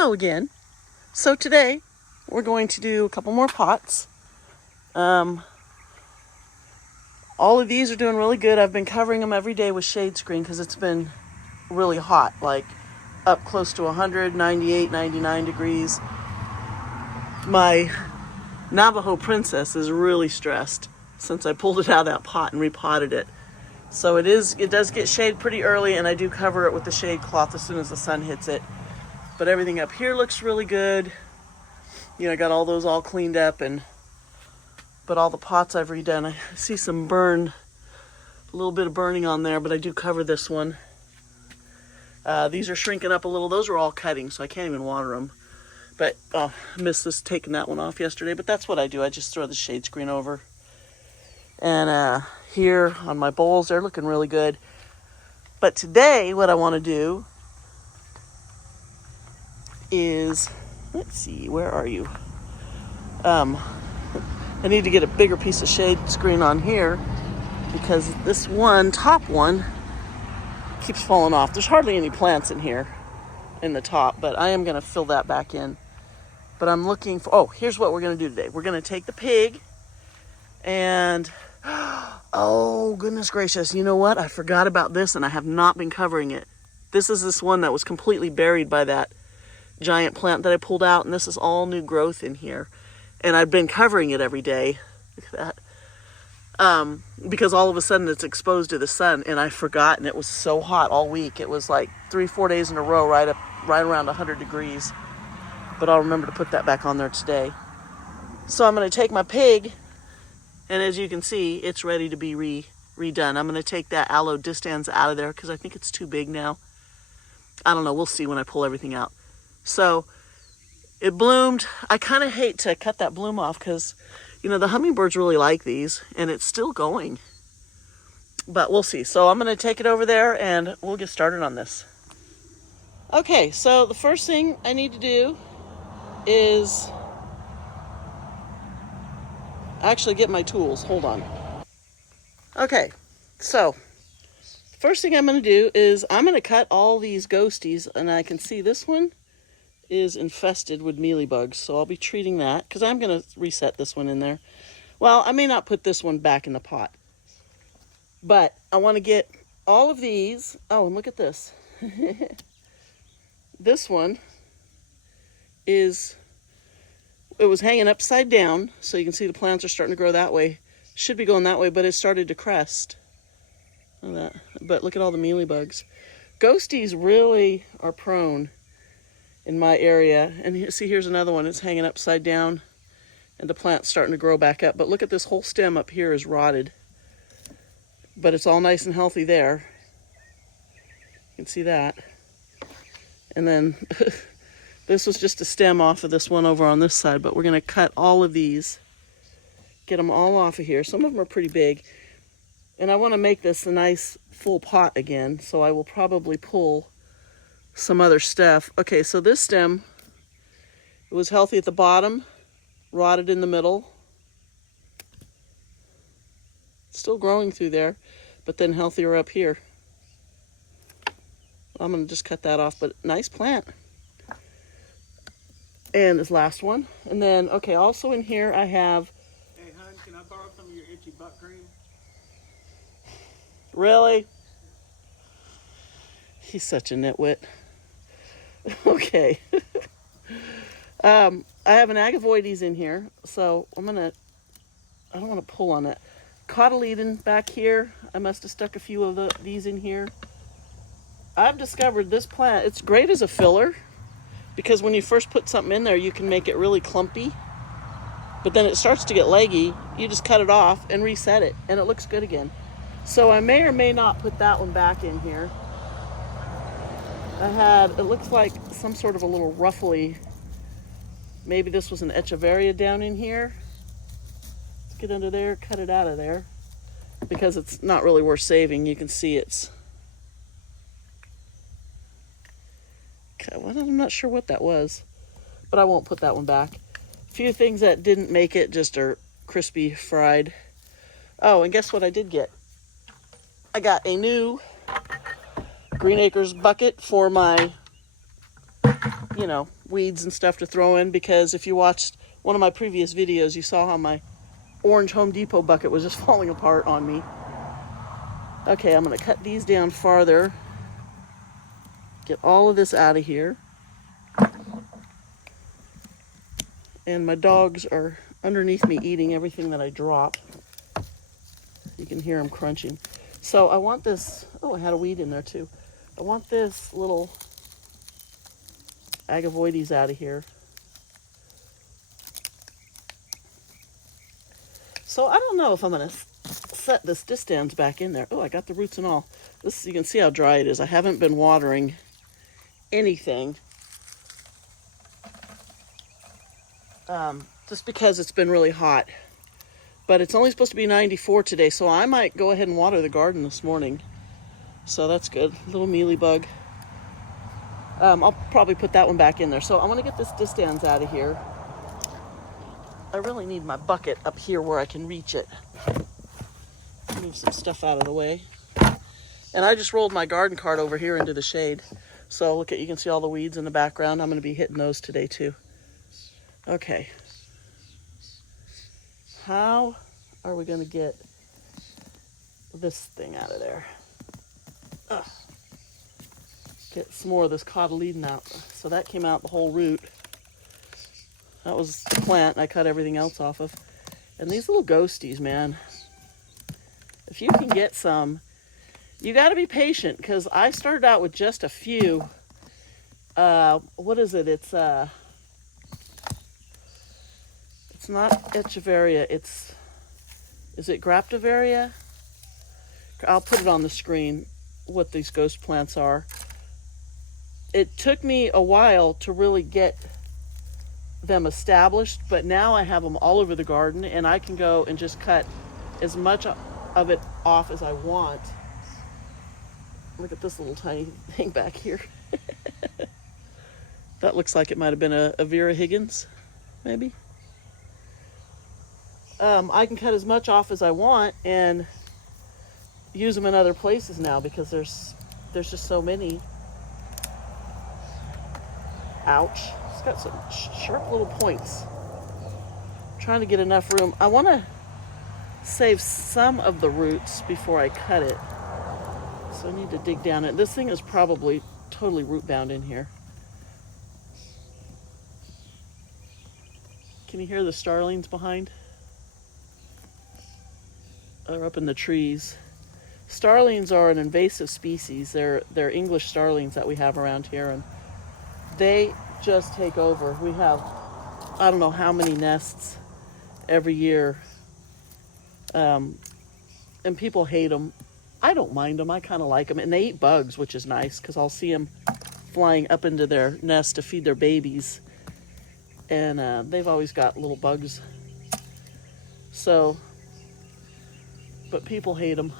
Hello again. So today we're going to do a couple more pots. All of these are doing really good. I've been covering them every day with shade screen because it's been really hot, like up close to 100, 98, 99 degrees. My Navajo princess is really stressed since I pulled it out of that pot and repotted it. So it does get shade pretty early, and I do cover it with the shade cloth as soon as the sun hits it. But everything up here looks really good. You know, I got all those all cleaned up, but all the pots I've redone. I see some burn, a little bit of burning on there, but I do cover this one. These are shrinking up a little. Those are all cutting, so I can't even water them. But I missed this taking that one off yesterday, but that's what I do. I just throw the shade screen over. And here on my bowls, they're looking really good. But today, what I want to do is, let's see, where are you? I need to get a bigger piece of shade screen on here because this one, top one, keeps falling off. There's hardly any plants in here in the top, but I am going to fill that back in. But I'm looking for, here's what we're going to do today. We're going to take the pig and, oh, goodness gracious. You know what? I forgot about this and I have not been covering it. This is this one that was completely buried by that giant plant that I pulled out, and this is all new growth in here. And I've been covering it every day. Look at that. Because all of a sudden it's exposed to the sun, and I forgot, and it was so hot all week. It was like 3-4 days in a row, right around 100 degrees. But I'll remember to put that back on there today. So I'm going to take my pig, and as you can see, it's ready to be redone. I'm going to take that aloe distans out of there because I think it's too big now. I don't know. We'll see when I pull everything out. So it bloomed. I kind of hate to cut that bloom off because, you know, the hummingbirds really like these, and it's still going. But we'll see. So I'm going to take it over there, and we'll get started on this. Okay, so the first thing I need to do is actually get my tools. Hold on. Okay, so first thing I'm going to do is I'm going to cut all these ghosties, and I can see this one is infested with mealybugs, so I'll be treating that because I'm going to reset this one in there. Well, I may not put this one back in the pot, but I want to get all of these. Oh, and look at this. This one it was hanging upside down, so you can see the plants are starting to grow that way. Should be going that way, but it started to crest. Look at that. But look at all the mealybugs. Ghosties really are prone in my area. And see, here's another one. It's hanging upside down, and the plant's starting to grow back up. But look at this whole stem up here is rotted. But it's all nice and healthy there. You can see that. And then this was just a stem off of this one over on this side, but we're going to cut all of these, get them all off of here. Some of them are pretty big. And I want to make this a nice full pot again, so I will probably pull some other stuff. Okay, so this stem, it was healthy at the bottom, rotted in the middle. Still growing through there, but then healthier up here. I'm going to just cut that off, but nice plant. And this last one. And then, okay, also in here I have... Hey, hon, can I borrow some of your itchy butt cream? Really? He's such a nitwit. Okay. I have an agavoides in here, so I don't want to pull on it. Cotyledon back here. I must have stuck a few of these in here. I've discovered this plant, it's great as a filler because when you first put something in there, you can make it really clumpy, but then it starts to get leggy. You just cut it off and reset it, and it looks good again. So I may or may not put that one back in here. It looks like some sort of a little ruffly, maybe this was an echeveria down in here. Let's get under there, cut it out of there, because it's not really worth saving. You can see well, I'm not sure what that was, but I won't put that one back. A few things that didn't make it just are crispy fried. Oh, and guess what I did get? I got a new Green Acres bucket for my, weeds and stuff to throw in, because if you watched one of my previous videos, you saw how my orange Home Depot bucket was just falling apart on me. Okay, I'm going to cut these down farther. Get all of this out of here. And my dogs are underneath me eating everything that I drop. You can hear them crunching. So I want this, oh, I had a weed in there too. I want this little agavoides out of here. So I don't know if I'm going to set this distans back in there. Oh, I got the roots and all. This, you can see how dry it is. I haven't been watering anything. Just because it's been really hot. But it's only supposed to be 94 today, so I might go ahead and water the garden this morning. So that's good. Little mealybug. I'll probably put that one back in there. So I want to get this distans out of here. I really need my bucket up here where I can reach it. Move some stuff out of the way. And I just rolled my garden cart over here into the shade. So look at, you can see all the weeds in the background. I'm going to be hitting those today too. Okay. How are we going to get this thing out of there? Ugh. Get some more of this cotyledon out. So that came out the whole root. That was the plant I cut everything else off of. And these little ghosties, man. If you can get some, you got to be patient, because I started out with just a few. What is it? It's not Echeveria. Is it Graptivaria? I'll put it on the screen what these ghost plants are. It took me a while to really get them established, but now I have them all over the garden, and I can go and just cut as much of it off as I want. Look at this little tiny thing back here. That looks like it might have been a Vera Higgins, maybe. I can cut as much off as I want and use them in other places now, because there's just so many. Ouch. It's got some sharp little points. I'm trying to get enough room. I want to save some of the roots before I cut it. So I need to dig down it. This thing is probably totally root bound in here. Can you hear the starlings behind? They're up in the trees. Starlings are an invasive species. They're English starlings that we have around here, and they just take over. We have, I don't know how many nests every year, and people hate them. I don't mind them. I kind of like them, and they eat bugs, which is nice, because I'll see them flying up into their nest to feed their babies, and they've always got little bugs. So, but people hate them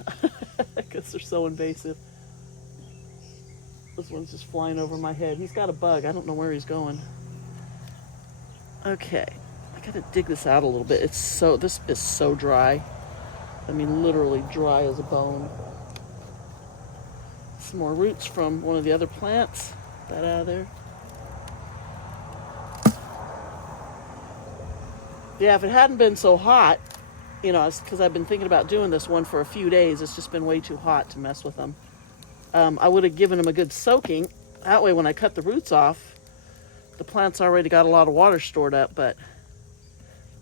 because they're so invasive. This one's just flying over my head. He's got a bug. I don't know where he's going. Okay, I gotta dig this out a little bit. This is so dry. I mean, literally dry as a bone. Some more roots from one of the other plants. That out of there. Yeah, if it hadn't been so hot, you know, it's because I've been thinking about doing this one for a few days. It's just been way too hot to mess with them. I would have given them a good soaking. That way, when I cut the roots off, the plant's already got a lot of water stored up, but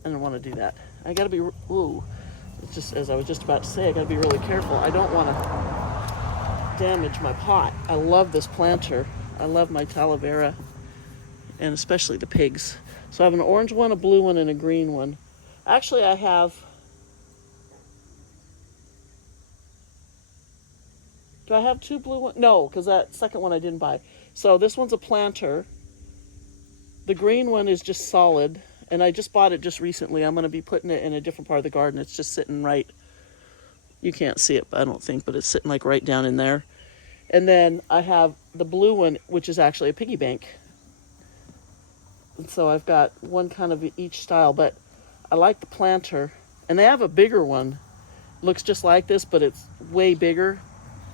I don't want to do that. I got to be, ooh, it's just, as I was just about to say, I got to be really careful. I don't want to damage my pot. I love this planter. I love my aloe vera, and especially the pigs. So I have an orange one, a blue one, and a green one. Actually, I have, do I have two blue ones? No, because that second one I didn't buy. So this one's a planter. The green one is just solid, and I just bought it just recently. I'm going to be putting it in a different part of the garden. It's just sitting right, you can't see it, I don't think, but it's sitting like right down in there. And then I have the blue one, which is actually a piggy bank. And so I've got one kind of each style, but I like the planter. And they have a bigger one. Looks just like this, but it's way bigger.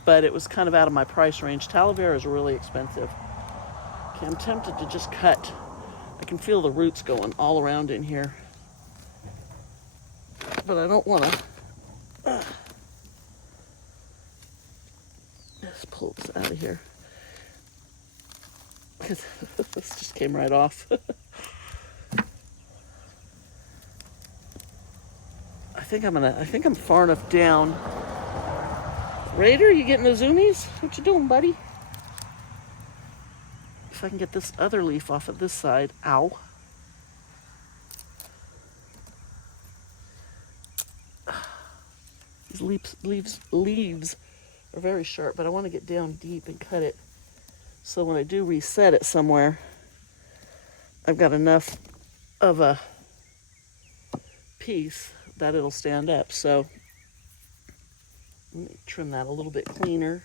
But it was kind of out of my price range. Aloe vera is really expensive. Okay, I'm tempted to just cut I can feel the roots going all around in here. But I don't want to just pull this out of here. This just came right off. I think I'm far enough down. Raider, you getting the zoomies? What you doing, buddy? If I can get this other leaf off of this side. Ow. These leaves are very sharp, but I want to get down deep and cut it. So when I do reset it somewhere, I've got enough of a piece that it'll stand up. So let me trim that a little bit cleaner.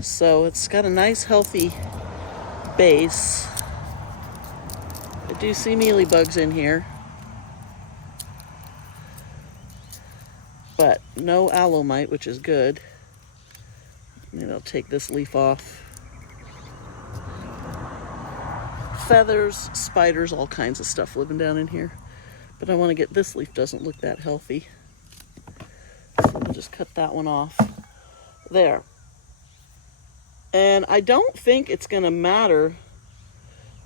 So it's got a nice healthy base. I do see mealybugs in here, but no aloe mite, which is good. Maybe I'll take this leaf off. Feathers, spiders, all kinds of stuff living down in here. But I want to get this leaf, doesn't look that healthy. So we'll just cut that one off. There. And I don't think it's going to matter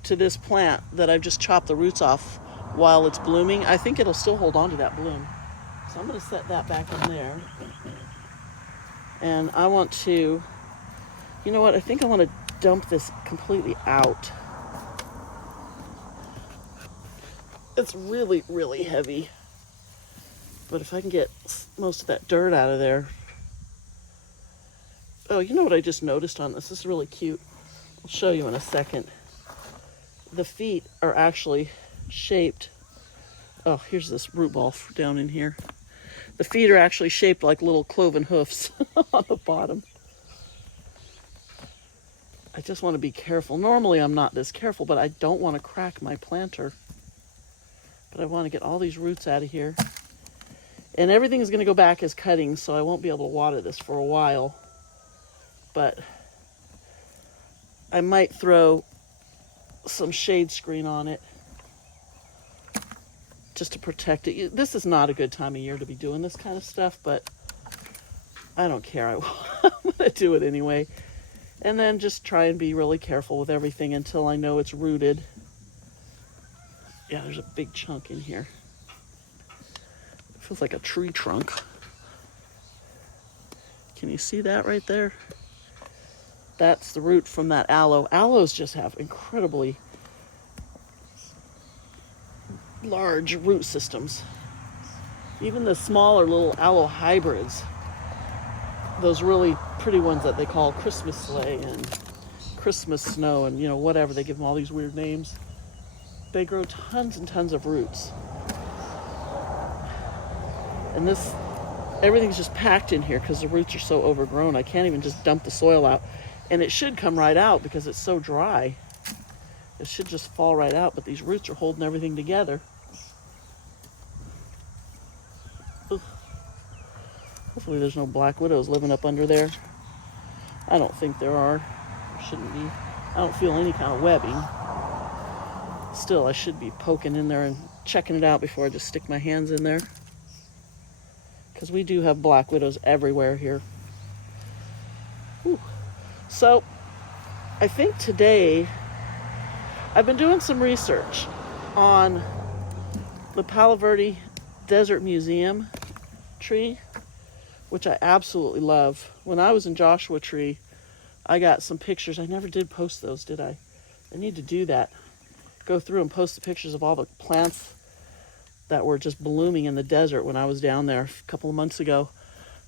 to this plant that I've just chopped the roots off while it's blooming. I think it'll still hold on to that bloom. So I'm going to set that back in there. And I want to, you know what, I think I want to dump this completely out. It's really, really heavy. But if I can get most of that dirt out of there. Oh, you know what I just noticed on this? This is really cute. I'll show you in a second. The feet are actually shaped. Oh, here's this root ball down in here. The feet are actually shaped like little cloven hoofs on the bottom. I just want to be careful. Normally I'm not this careful, but I don't want to crack my planter. But I want to get all these roots out of here. And everything is going to go back as cuttings, so I won't be able to water this for a while. But I might throw some shade screen on it just to protect it. This is not a good time of year to be doing this kind of stuff, but I don't care. I'm going to do it anyway. And then just try and be really careful with everything until I know it's rooted. Yeah, there's a big chunk in here. It feels like a tree trunk. Can you see that right there? That's the root from that aloe. Aloes just have incredibly large root systems. Even the smaller little aloe hybrids, those really pretty ones that they call Christmas sleigh and Christmas snow and, you know, whatever, they give them all these weird names. They grow tons and tons of roots. And everything's just packed in here because the roots are so overgrown. I can't even just dump the soil out. And it should come right out because it's so dry. It should just fall right out, but these roots are holding everything together. Ugh. Hopefully there's no black widows living up under there. I don't think there are. There shouldn't be. I don't feel any kind of webbing. Still, I should be poking in there and checking it out before I just stick my hands in there. Because we do have black widows everywhere here. Whew. So, I think today, I've been doing some research on the Palo Verde Desert Museum tree, which I absolutely love. When I was in Joshua Tree, I got some pictures. I never did post those, did I? I need to do that. Go through and post the pictures of all the plants that were just blooming in the desert when I was down there a couple of months ago.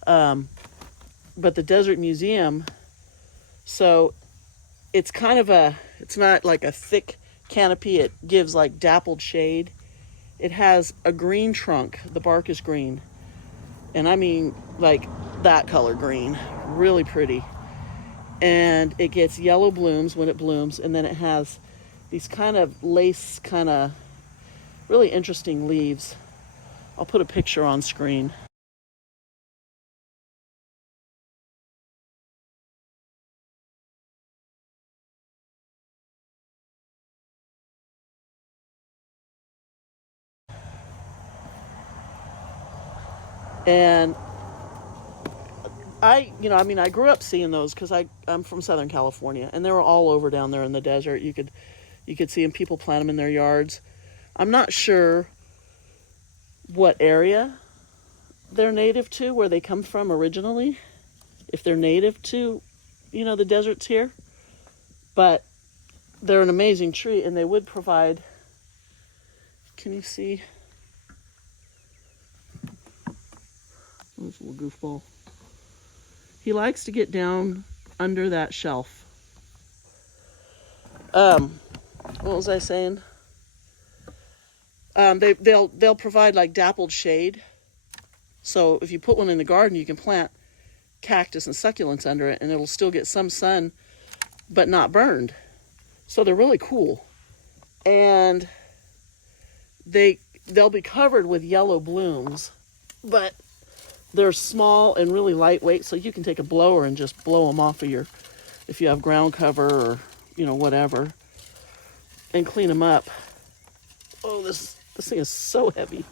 But the Desert Museum, so it's kind of it's not like a thick canopy. It gives like dappled shade. It has a green trunk. The bark is green. And I mean like that color green. Really pretty. And it gets yellow blooms when it blooms. And then it has these kind of lace, kind of really interesting leaves. I'll put a picture on screen. And I grew up seeing those because I'm from Southern California, and they were all over down there in the desert. You could see them. People plant them in their yards. I'm not sure what area they're native to, where they come from originally, if they're native to, the deserts here. But they're an amazing tree, and they would provide, can you see? This little goofball. He likes to get down under that shelf. What was I saying? They'll provide like dappled shade. So if you put one in the garden, you can plant cactus and succulents under it, and it'll still get some sun, but not burned. So they're really cool. And they'll be covered with yellow blooms, but they're small and really lightweight, so you can take a blower and just blow them off of if you have ground cover or, whatever, and clean them up. Oh, this thing is so heavy.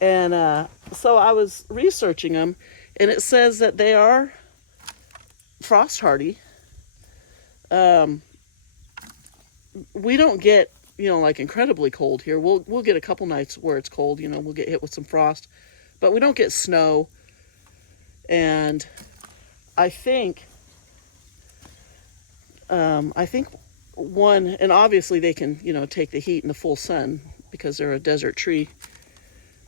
And so I was researching them, and it says that they are frost hardy. We don't get, like incredibly cold here. We'll get a couple nights where it's cold, we'll get hit with some frost, but we don't get snow. And I think one, and obviously they can, take the heat in the full sun because they're a desert tree,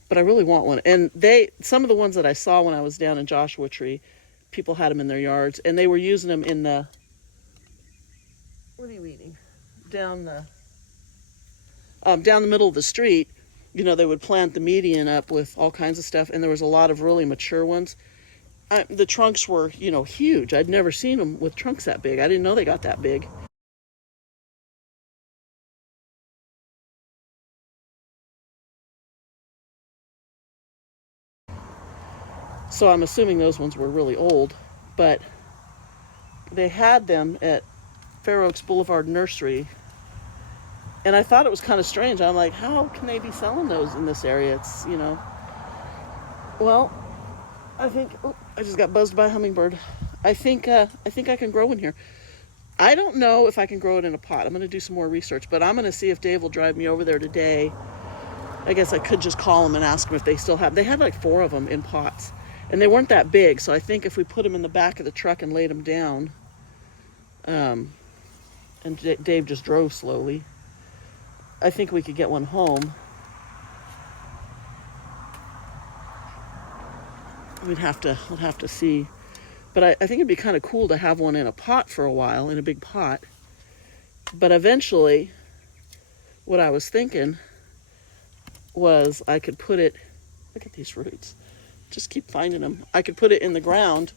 but I really want one. And some of the ones that I saw when I was down in Joshua Tree, people had them in their yards, and they were using them in the, what are you eating? Down the middle of the street. They would plant the median up with all kinds of stuff, and there was a lot of really mature ones. The trunks were, huge. I'd never seen them with trunks that big. I didn't know they got that big. So I'm assuming those ones were really old, but they had them at Fair Oaks Boulevard Nursery. And I thought it was kind of strange. I'm like, how can they be selling those in this area? It's, well, I think, I just got buzzed by a hummingbird. I think I can grow in here. I don't know if I can grow it in a pot. I'm going to do some more research, but I'm going to see if Dave will drive me over there today. I guess I could just call them and ask them if they still have. They had like 4 of them in pots, and they weren't that big. So I think if we put them in the back of the truck and laid them down, and Dave just drove slowly, I think we could get one home. We'll have to see. But I think it'd be kind of cool to have one in a pot for a while, in a big pot. But eventually, what I was thinking was I could put it, look at these roots, just keep finding them. I could put it in the ground.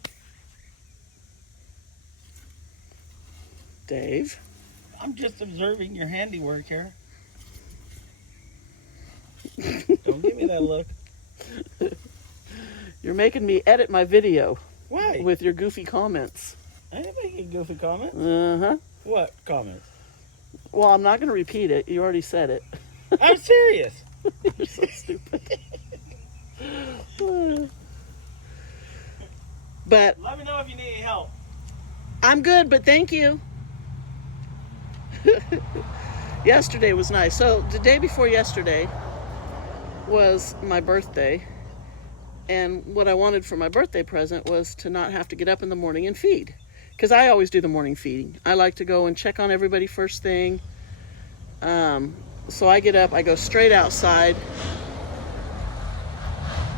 Dave? I'm just observing your handiwork here. Don't give me that look. You're making me edit my video. Why? With your goofy comments. I didn't make a goofy comment. Uh-huh. What comments? Well, I'm not going to repeat it. You already said it. I'm serious. You're so stupid. But let me know if you need any help. I'm good, but thank you. Yesterday was nice. So the day before yesterday was my birthday. And what I wanted for my birthday present was to not have to get up in the morning and feed. Because I always do the morning feeding. I like to go and check on everybody first thing. So I get up, I go straight outside.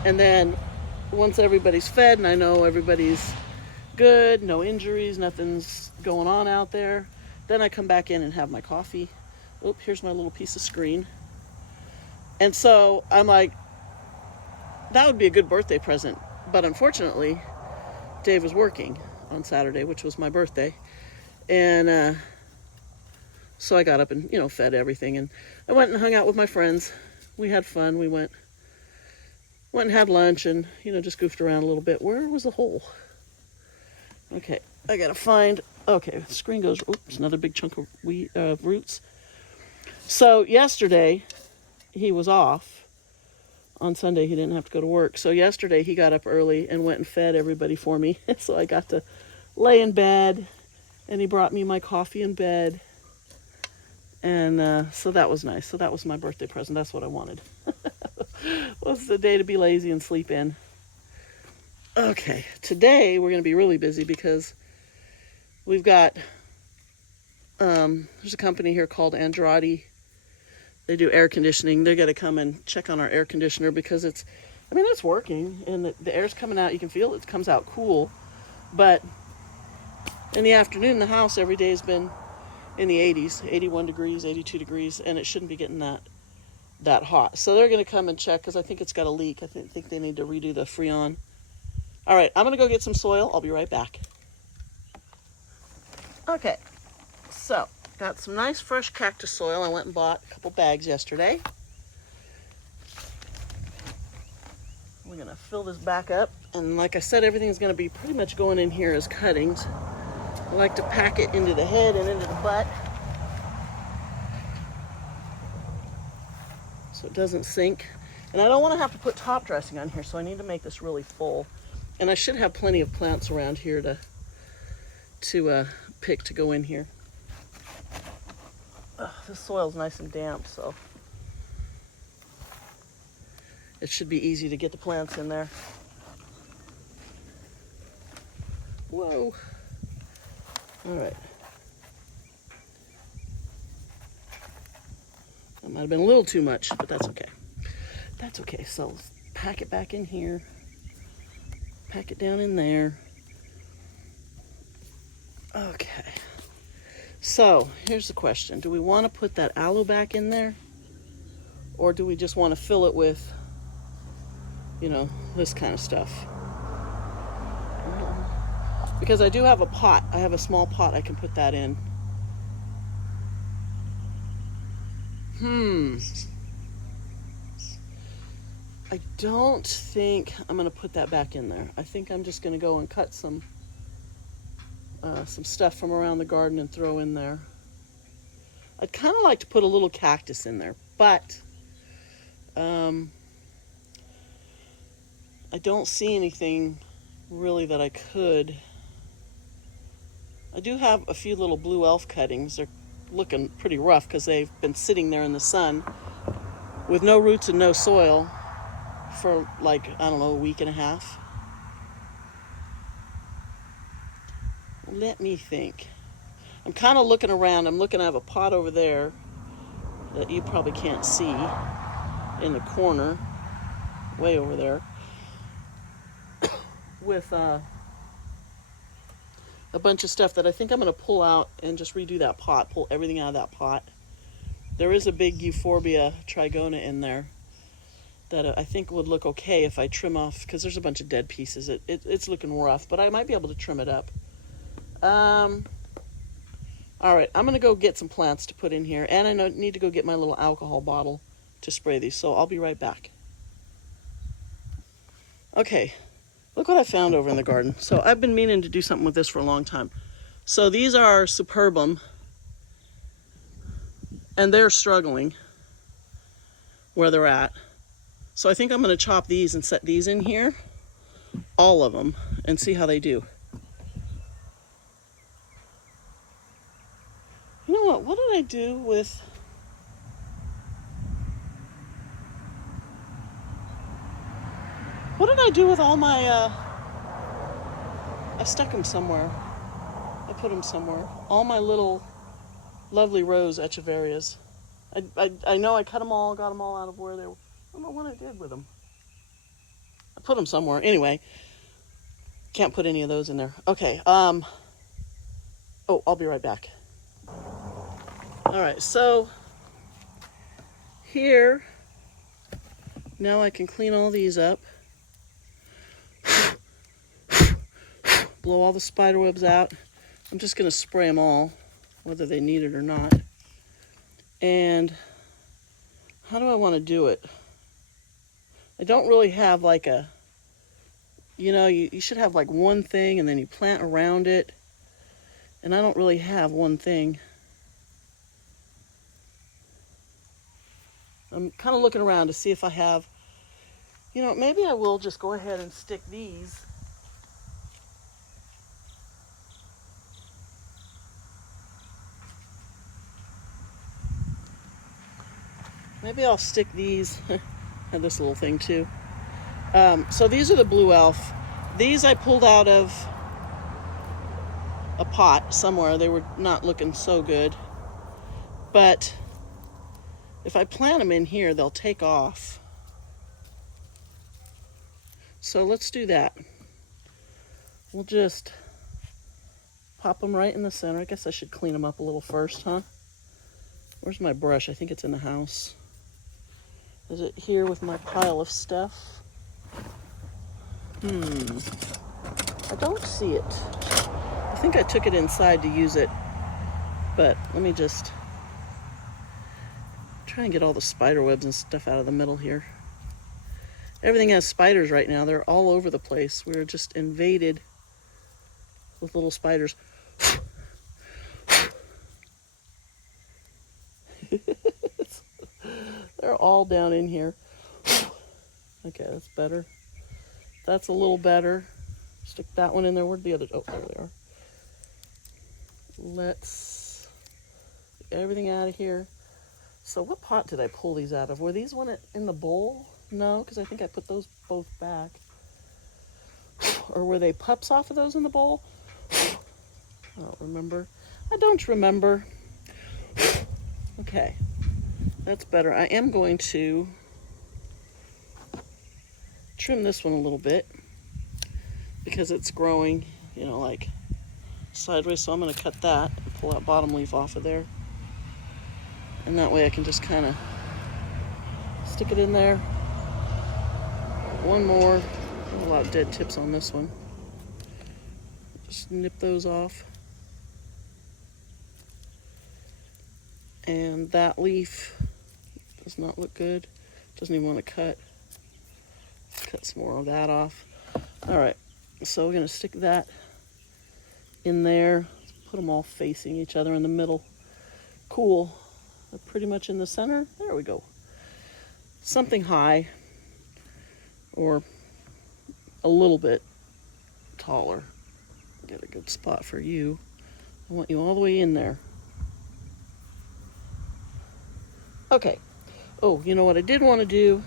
And then once everybody's fed and I know everybody's good, no injuries, nothing's going on out there, then I come back in and have my coffee. Oop, here's my little piece of screen. And so I'm like, that would be a good birthday present. But unfortunately, Dave was working on Saturday, which was my birthday. And so I got up and, fed everything. And I went and hung out with my friends. We had fun. We went and had lunch and, just goofed around a little bit. Where was the hole? Okay, I got to find, okay, the screen goes, oops, another big chunk of roots. So yesterday, he was off on Sunday he didn't have to go to work. So yesterday he got up early and went and fed everybody for me. So I got to lay in bed, and he brought me my coffee in bed. And so that was nice. So that was my birthday present. That's what I wanted. Was the day to be lazy and sleep in. Okay, today we're going to be really busy because we've got, there's a company here called Andrade. They do air conditioning. They're going to come and check on our air conditioner because it's working, and the air's coming out. You can feel it comes out cool. But in the afternoon, the house every day has been in the 80s, 81 degrees, 82 degrees, and it shouldn't be getting that hot. So they're going to come and check because I think it's got a leak. I think they need to redo the Freon. All right, I'm going to go get some soil. I'll be right back. Okay, so got some nice fresh cactus soil. I went and bought a couple bags yesterday. We're going to fill this back up. And like I said, everything's going to be pretty much going in here as cuttings. I like to pack it into the head and into the butt so it doesn't sink. And I don't want to have to put top dressing on here, so I need to make this really full. And I should have plenty of plants around here to pick to go in here. This soil's nice and damp, so it should be easy to get the plants in there. Whoa. All right. That might have been a little too much, but that's okay. That's okay. So pack it back in here. Pack it down in there. Okay. So here's the question. Do we want to put that aloe back in there? Or do we just want to fill it with, this kind of stuff? Because I do have a pot. I have a small pot I can put that in. I don't think I'm going to put that back in there. I think I'm just going to go and cut some stuff from around the garden and throw in there. I'd kind of like to put a little cactus in there, but I don't see anything really that I could. I do have a few little blue elf cuttings. They're looking pretty rough because they've been sitting there in the sun with no roots and no soil for a week and a half. Let me think. I'm kind of looking around. I have a pot over there that you probably can't see in the corner, way over there, with a bunch of stuff that I think I'm going to pull out and just redo that pot, pull everything out of that pot. There is a big euphorbia trigona in there that I think would look okay if I trim off, because there's a bunch of dead pieces. It's looking rough, but I might be able to trim it up. All right, I'm going to go get some plants to put in here, and I need to go get my little alcohol bottle to spray these, so I'll be right back. Okay, look what I found over in the garden. So I've been meaning to do something with this for a long time. So these are Superbum, and they're struggling where they're at. So I think I'm going to chop these and set these in here, all of them, and see how they do. You know what did I do with... What did I do with all my, I stuck them somewhere. I put them somewhere. All my little lovely rose echeverias. I know I cut them all, got them all out of where they were. I don't know what I did with them. I put them somewhere. Anyway, can't put any of those in there. Okay, oh, I'll be right back. All right, so here, now I can clean all these up. Blow all the spider webs out. I'm just going to spray them all, whether they need it or not. And how do I want to do it? I don't really have like a, you should have like one thing and then you plant around it. And I don't really have one thing. I'm kind of looking around to see if I have You know, maybe I will just go ahead and stick these. Maybe I'll stick these. Have this little thing too. So these are the blue elf. These I pulled out of a pot somewhere. They were not looking so good. But if I plant them in here, they'll take off. So let's do that. We'll just pop them right in the center. I guess I should clean them up a little first, huh? Where's my brush? I think it's in the house. Is it here with my pile of stuff? I don't see it. I think I took it inside to use it, but let me just try and get all the spider webs and stuff out of the middle here. Everything has spiders right now. They're all over the place. We're just invaded with little spiders. They're all down in here. Okay, that's better. That's a little better. Stick that one in there. Where'd the other? Oh, there they are. Let's get everything out of here. So what pot did I pull these out of? Were these one in the bowl? No, because I think I put those both back. Or were they pups off of those in the bowl? I don't remember. I don't remember. Okay, that's better. I am going to trim this one a little bit because it's growing, you know, like sideways. So I'm going to cut that and pull that bottom leaf off of there. And that way I can just kind of stick it in there. One more. A lot of dead tips on this one. Just nip those off. And that leaf does not look good. Doesn't even want to cut. Let's cut some more of that off. All right, so we're going to stick that in there. Put them all facing each other in the middle. Cool. They're pretty much in the center. There we go. Something high or a little bit taller. Get a good spot for you. I want you all the way in there. Okay. Oh, you know what I did want to do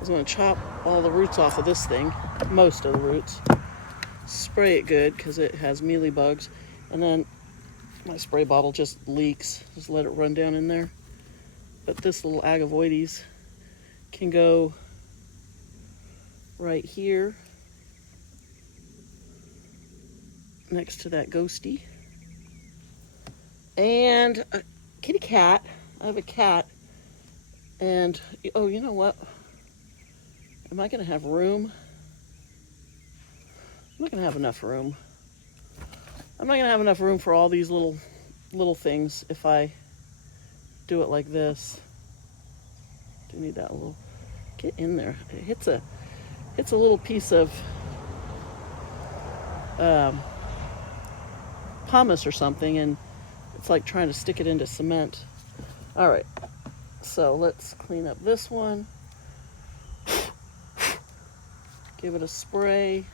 is I'm going to chop all the roots off of this thing, most of the roots. Spray it good because it has mealybugs. And then my spray bottle just leaks. Just let it run down in there. But this little agavoides can go right here next to that ghosty. And a kitty cat. I have a cat. And, oh, you know what? Am I going to have room? I'm not going to have enough room. I'm not going to have enough room for all these little things if I do it like this. Do need that little, get in there. It hits a little piece of pumice or something, and it's like trying to stick it into cement. All right, so let's clean up this one. Give it a spray.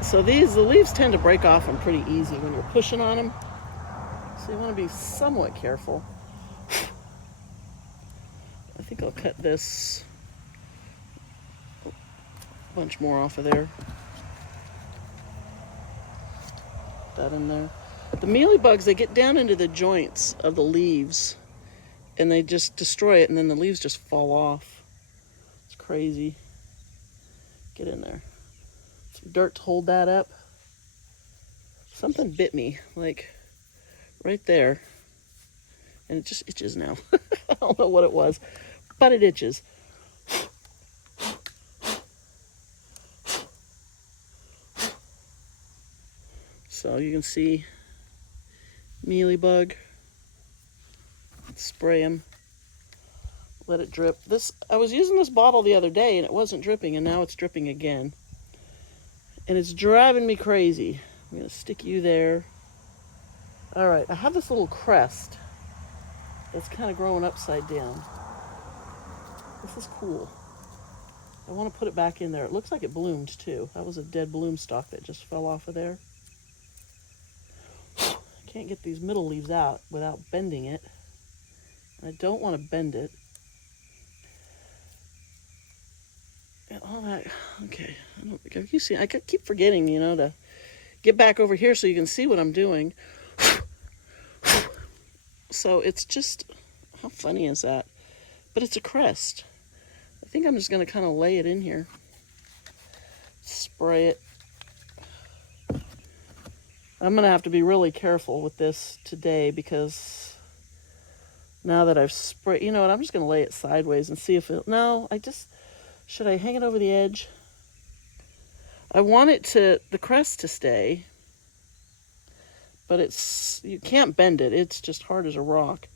So the leaves tend to break off them pretty easy when you're pushing on them. So you want to be somewhat careful. I think I'll cut this a bunch more off of there. Put that in there. The mealybugs, they get down into the joints of the leaves and they just destroy it, and then the leaves just fall off. It's crazy. Get in there. Some dirt to hold that up. Something bit me, like right there, and it just itches now. I don't know what it was, but it itches. So you can see mealybug. Spray them. Let it drip. I was using this bottle the other day and it wasn't dripping, and now it's dripping again. And it's driving me crazy. I'm going to stick you there. All right, I have this little crest that's kind of growing upside down. This is cool. I want to put it back in there. It looks like it bloomed too. That was a dead bloom stalk that just fell off of there. I can't get these middle leaves out without bending it. I don't want to bend it. And all that, okay. I keep forgetting, to get back over here so you can see what I'm doing. So it's just, how funny is that? But it's a crest. I think I'm just going to kind of lay it in here. Spray it. I'm going to have to be really careful with this today because now that I've sprayed, you know what, I'm just going to lay it sideways and see if it, no, should I hang it over the edge? I want the crest to stay, but you can't bend it. It's just hard as a rock.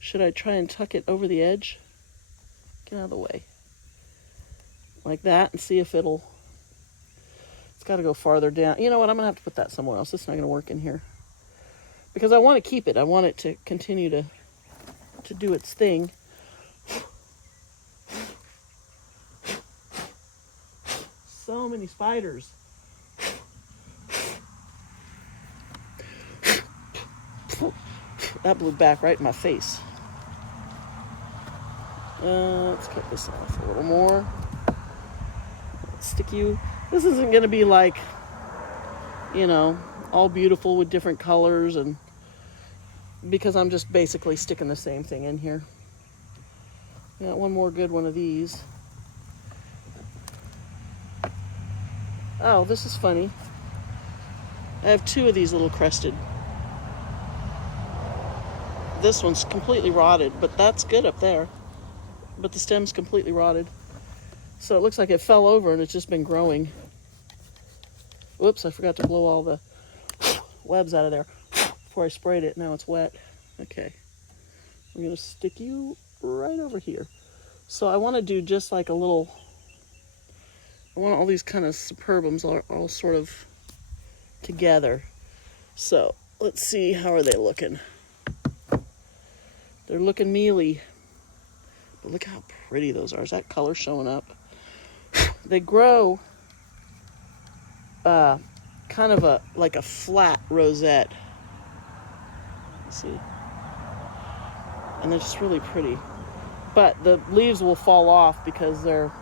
Should I try and tuck it over the edge? Get out of the way. Like that and see if it's got to go farther down. You know what, I'm going to have to put that somewhere else. It's not going to work in here. Because I want to keep it. I want it to continue to do its thing. So many spiders. That blew back right in my face. Let's cut this off a little more. Let's stick you. This isn't going to be like, all beautiful with different colors, and because I'm just basically sticking the same thing in here. Got one more good one of these. Oh, this is funny. I have two of these little crested. This one's completely rotted, but that's good up there. But the stem's completely rotted. So it looks like it fell over and it's just been growing. Whoops, I forgot to blow all the webs out of there before I sprayed it. Now it's wet. Okay. I'm going to stick you right over here. So I want to do just like I want all these kind of superbums all sort of together. So let's see, how are they looking? They're looking mealy. But look how pretty those are. Is that color showing up? They grow kind of like a flat rosette. Let's see. And they're just really pretty. But the leaves will fall off because they're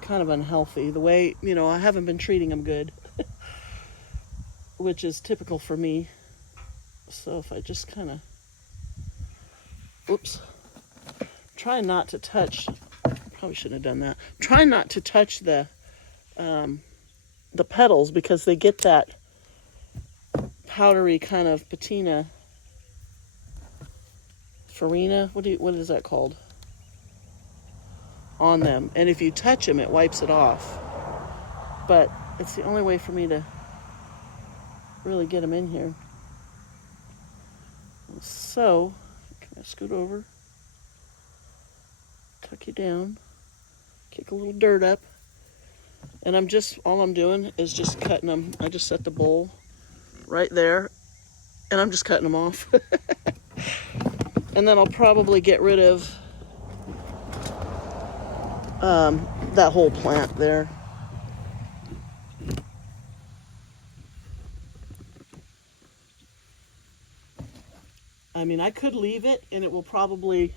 kind of unhealthy. The way, I haven't been treating them good, which is typical for me. So if I just kind of, oops, try not to touch, probably shouldn't have done that. Try not to touch the petals because they get that powdery kind of patina, farina, what is that called, on them. And if you touch them, it wipes it off. But it's the only way for me to really get them in here. So, can I scoot over, tuck you down, kick a little dirt up, and all I'm doing is just cutting them. I just set the bowl right there, and I'm just cutting them off. And then I'll probably get rid of that whole plant there. I mean, I could leave it and it will probably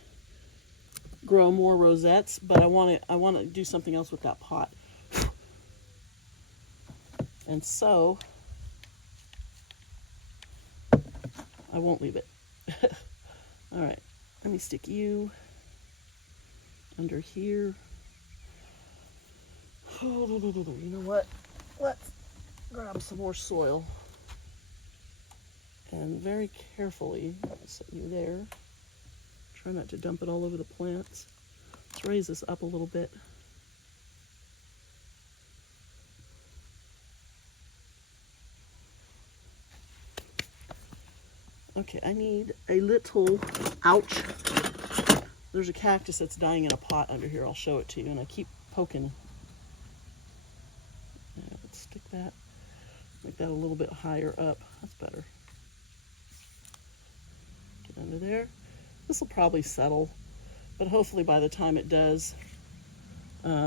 grow more rosettes, but I want to do something else with that pot. And so I won't leave it. All right, let me stick you under here. You know what? Let's grab some more soil and very carefully set you there. Try not to dump it all over the plants. Let's raise this up a little bit. Okay, I need a little, ouch. There's a cactus that's dying in a pot under here. I'll show it to you, and I keep poking. Yeah, let's stick that, make that a little bit higher up. That's better. under there. This will probably settle, but hopefully by the time it does,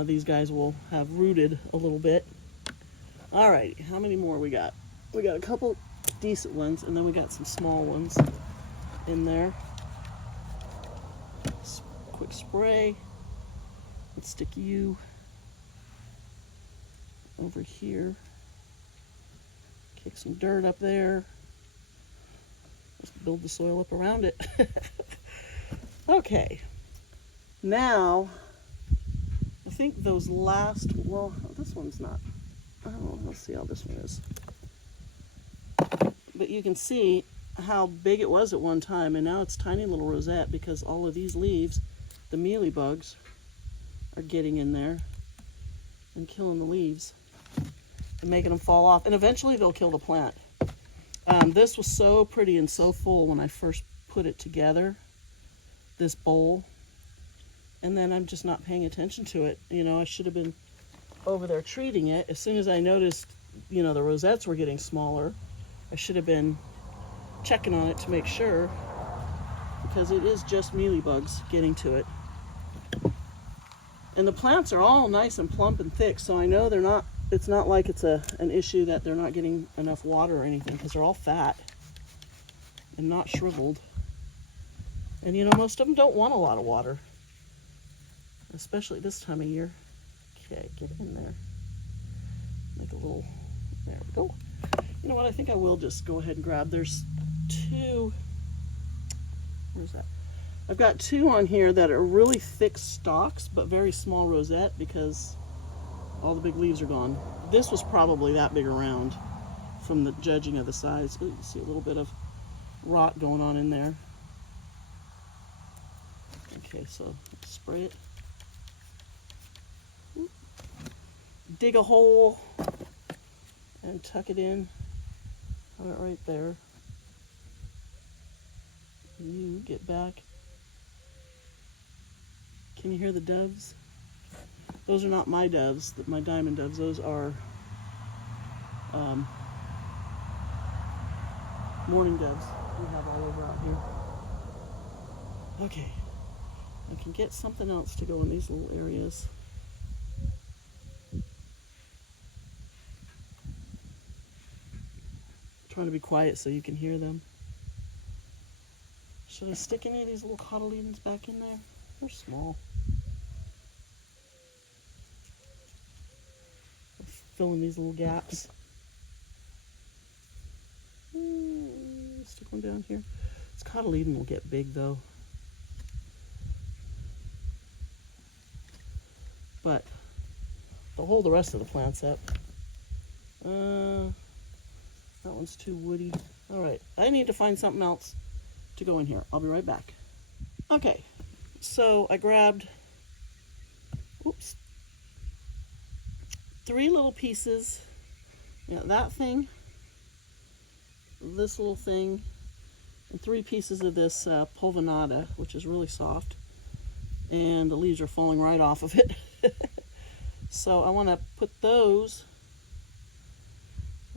these guys will have rooted a little bit. Alrighty, how many more we got? We got a couple decent ones, and then we got some small ones in there. Quick spray. Let's stick you over here. Kick some dirt up there. Let's build the soil up around it. Okay. Now, I think those last, well, this one's not. Oh, let's see how this one is. But you can see how big it was at one time, and now it's tiny little rosette because all of these leaves, the mealybugs, are getting in there and killing the leaves and making them fall off. And eventually they'll kill the plant. This was so pretty and so full when I first put it together, this bowl. And then I'm just not paying attention to it. You know, I should have been over there treating it. As soon as I noticed, you know, the rosettes were getting smaller, I should have been checking on it to make sure, because it is just mealybugs getting to it. And the plants are all nice and plump and thick, so I know they're not, it's not like it's an issue that they're not getting enough water or anything, because they're all fat and not shriveled. And you know, most of them don't want a lot of water, especially this time of year. Okay, get in there. Make a little, there we go. You know what, I think I will just go ahead and grab, there's two, where's that? I've got two on here that are really thick stalks, but very small rosette because all the big leaves are gone. This was probably that big around from the judging of the size. Ooh, you can see a little bit of rot going on in there. Okay, so spray it. Ooh. Dig a hole and tuck it in. Put it right there. You get back. Can you hear the doves? Those are not my doves, my diamond doves. Those are mourning doves we have all over out here. Okay, I can get something else to go in these little areas. Trying to be quiet so you can hear them. Should I stick any of these little cotyledons back in there? They're small. Fill in these little gaps. Stick one down here. This cotyledon will get big though. But they'll hold the rest of the plants up. That one's too woody. All right, I need to find something else to go in here. I'll be right back. Okay, so I grabbed, oops, 3 little pieces. Yeah, that thing, this little thing, and 3 pieces of this pulvinata, which is really soft. And the leaves are falling right off of it. So I want to put those,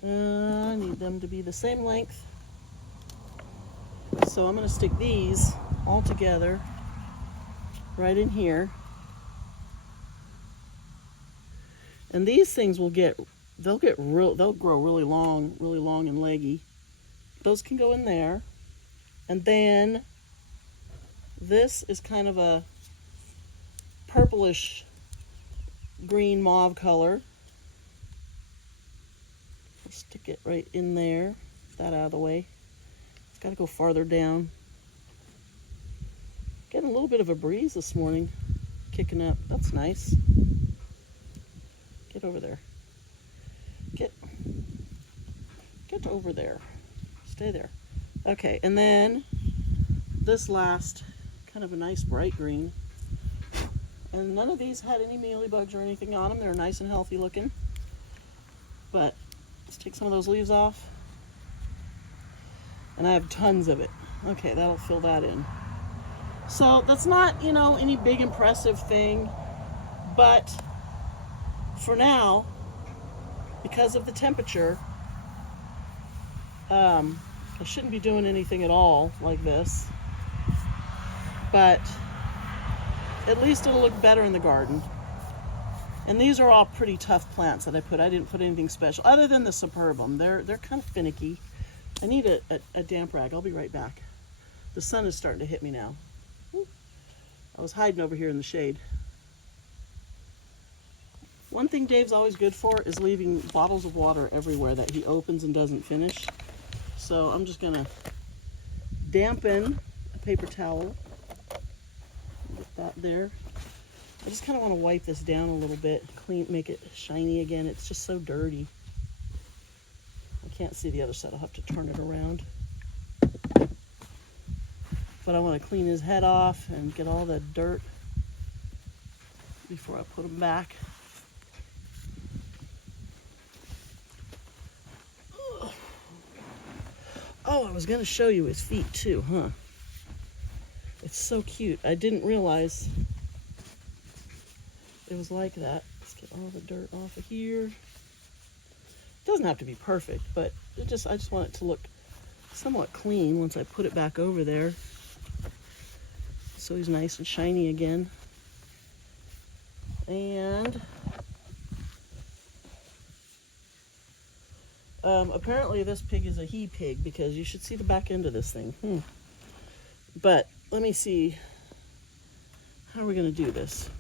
I need them to be the same length. So I'm going to stick these all together right in here. And these things will they'll grow really long and leggy. Those can go in there. And then this is kind of a purplish green mauve color. I'll stick it right in there. Get that out of the way. It's got to go farther down. Getting a little bit of a breeze this morning, kicking up. That's nice. Get over there. Get over there. Stay there. Okay, and then this last, kind of a nice bright green. And none of these had any mealybugs or anything on them. They're nice and healthy looking. But let's take some of those leaves off. And I have tons of it. Okay, that'll fill that in. So that's not, you know, any big impressive thing, but for now, because of the temperature, I shouldn't be doing anything at all like this. but at least it'll look better in the garden. And these are all pretty tough plants that I put. I didn't put anything special other than the Superbum. They're kind of finicky. I need a damp rag. I'll be right back. The sun is starting to hit me now. I was hiding over here in the shade. One thing Dave's always good for is leaving bottles of water everywhere that he opens and doesn't finish. So I'm just gonna dampen a paper towel. Get that there. I just kind of want to wipe this down a little bit, clean, make it shiny again. It's just so dirty. I can't see the other side. I'll have to turn it around. But I want to clean his head off and get all the dirt before I put him back. Oh, I was going to show you his feet too, huh? It's so cute. I didn't realize it was like that. Let's get all the dirt off of here. It doesn't have to be perfect, but I just want it to look somewhat clean once I put it back over there. So he's nice and shiny again. And apparently this pig is a he pig because you should see the back end of this thing. But let me see. How are we going to do this?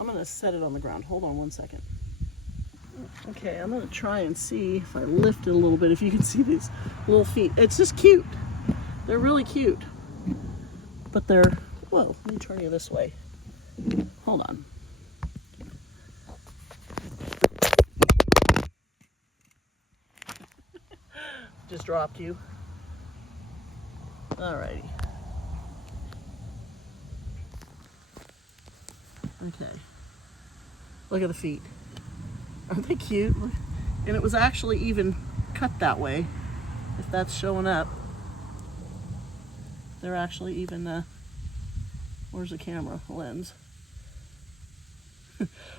I'm going to set it on the ground. Hold on one second. Okay, I'm going to try and see if I lift it a little bit, if you can see these little feet. It's just cute. They're really cute. But they're, whoa, let me turn you this way. Hold on. Just dropped you. Alrighty. Okay. Look at the feet. Aren't they cute? And it was actually even cut that way, if that's showing up. They're actually even, where's the camera lens?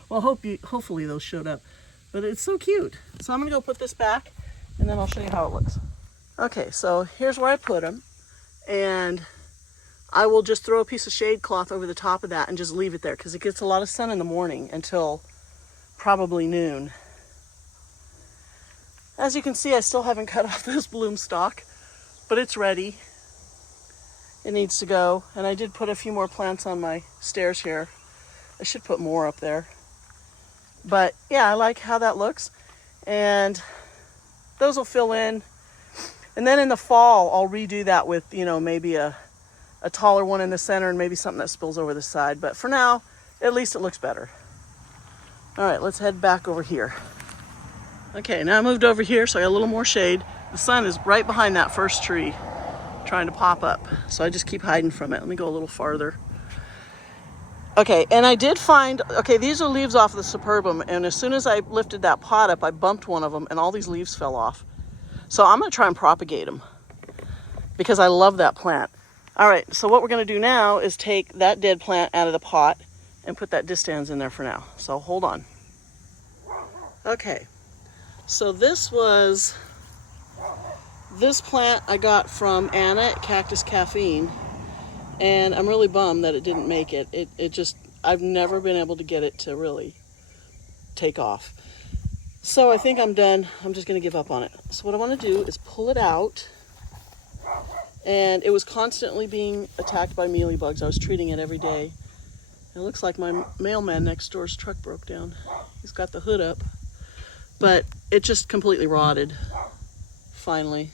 Well, hopefully those showed up. But it's so cute. So I'm gonna go put this back and then I'll show you how it looks. Okay, so here's where I put them. And I will just throw a piece of shade cloth over the top of that and just leave it there because it gets a lot of sun in the morning until probably noon. As you can see, I still haven't cut off this bloom stalk, but it's ready. It needs to go. And I did put a few more plants on my stairs here. I should put more up there. But yeah, I like how that looks. And those will fill in. And then in the fall, I'll redo that with, you know, maybe a taller one in the center and maybe something that spills over the side. But for now, at least it looks better. All right, let's head back over here. Okay, now I moved over here, so I got a little more shade. The sun is right behind that first tree, trying to pop up. So I just keep hiding from it. Let me go a little farther. Okay, and I did find, okay, these are leaves off the Superbum, and as soon as I lifted that pot up, I bumped one of them, and all these leaves fell off. So I'm gonna try and propagate them, because I love that plant. All right, so what we're gonna do now is take that dead plant out of the pot and put that distans in there for now. So hold on. Okay, so this plant I got from Anna at Cactus Caffeine, and I'm really bummed that it didn't make it. It just, I've never been able to get it to really take off. So I think I'm done. I'm just gonna give up on it. So what I wanna do is pull it out. And it was constantly being attacked by mealybugs. I was treating it every day. It looks like my mailman next door's truck broke down. He's got the hood up, but it just completely rotted, finally.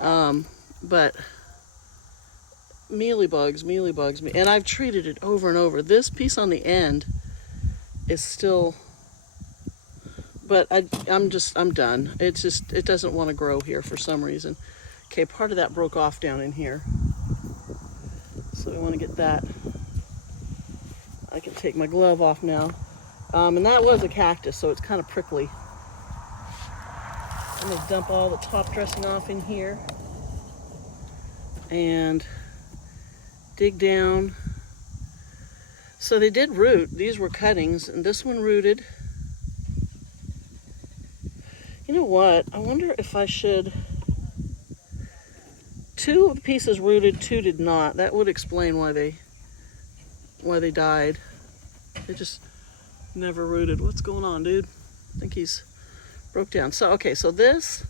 But mealybugs, and I've treated it over and over. This piece on the end is still, but I'm done. It doesn't want to grow here for some reason. Okay, part of that broke off down in here. So we want to get that. I can take my glove off now. And that was a cactus, so it's kind of prickly. I'm gonna dump all the top dressing off in here. And dig down. So they did root. These were cuttings, and this one rooted. You know what? I wonder if I should two of the pieces rooted, two did not. That would explain why they died. They just never rooted. What's going on, dude? I think he's broke down. So, okay, so this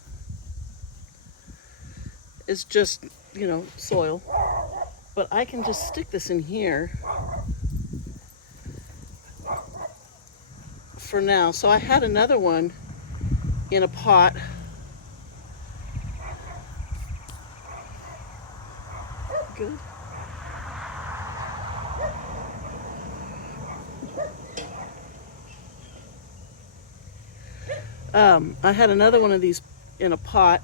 is just, you know, soil. But I can just stick this in here for now. So I had another one in a pot. Good. I had another one of these in a pot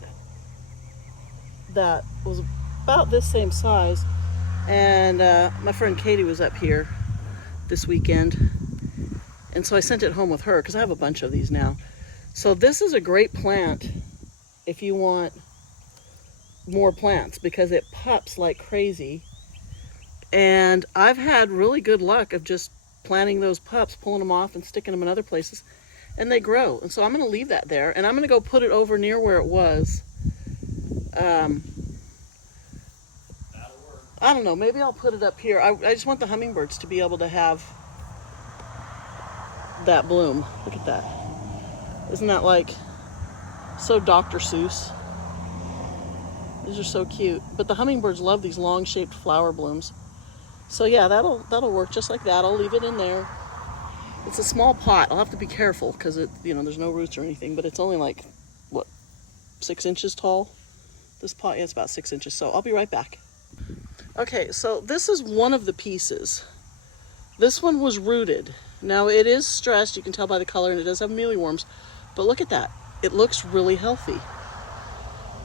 that was about this same size, and my friend Katie was up here this weekend, and so I sent it home with her because I have a bunch of these now. So this is a great plant if you want more plants because it pups like crazy, and I've had really good luck of just planting those pups, pulling them off and sticking them in other places, and they grow. And so I'm going to leave that there, and I'm going to go put it over near where it was. I don't know, maybe I'll put it up here. I just want the hummingbirds to be able to have that bloom. Look at that. Isn't that like so Dr. Seuss? These are so cute. But the hummingbirds love these long shaped flower blooms. So yeah, that'll work just like that. I'll leave it in there. It's a small pot. I'll have to be careful because it, you know, there's no roots or anything, but it's only like, what, 6 inches tall? This pot, yeah, it's about 6 inches. So I'll be right back. Okay, so this is one of the pieces. This one was rooted. Now it is stressed, you can tell by the color, and it does have mealyworms, but look at that. It looks really healthy.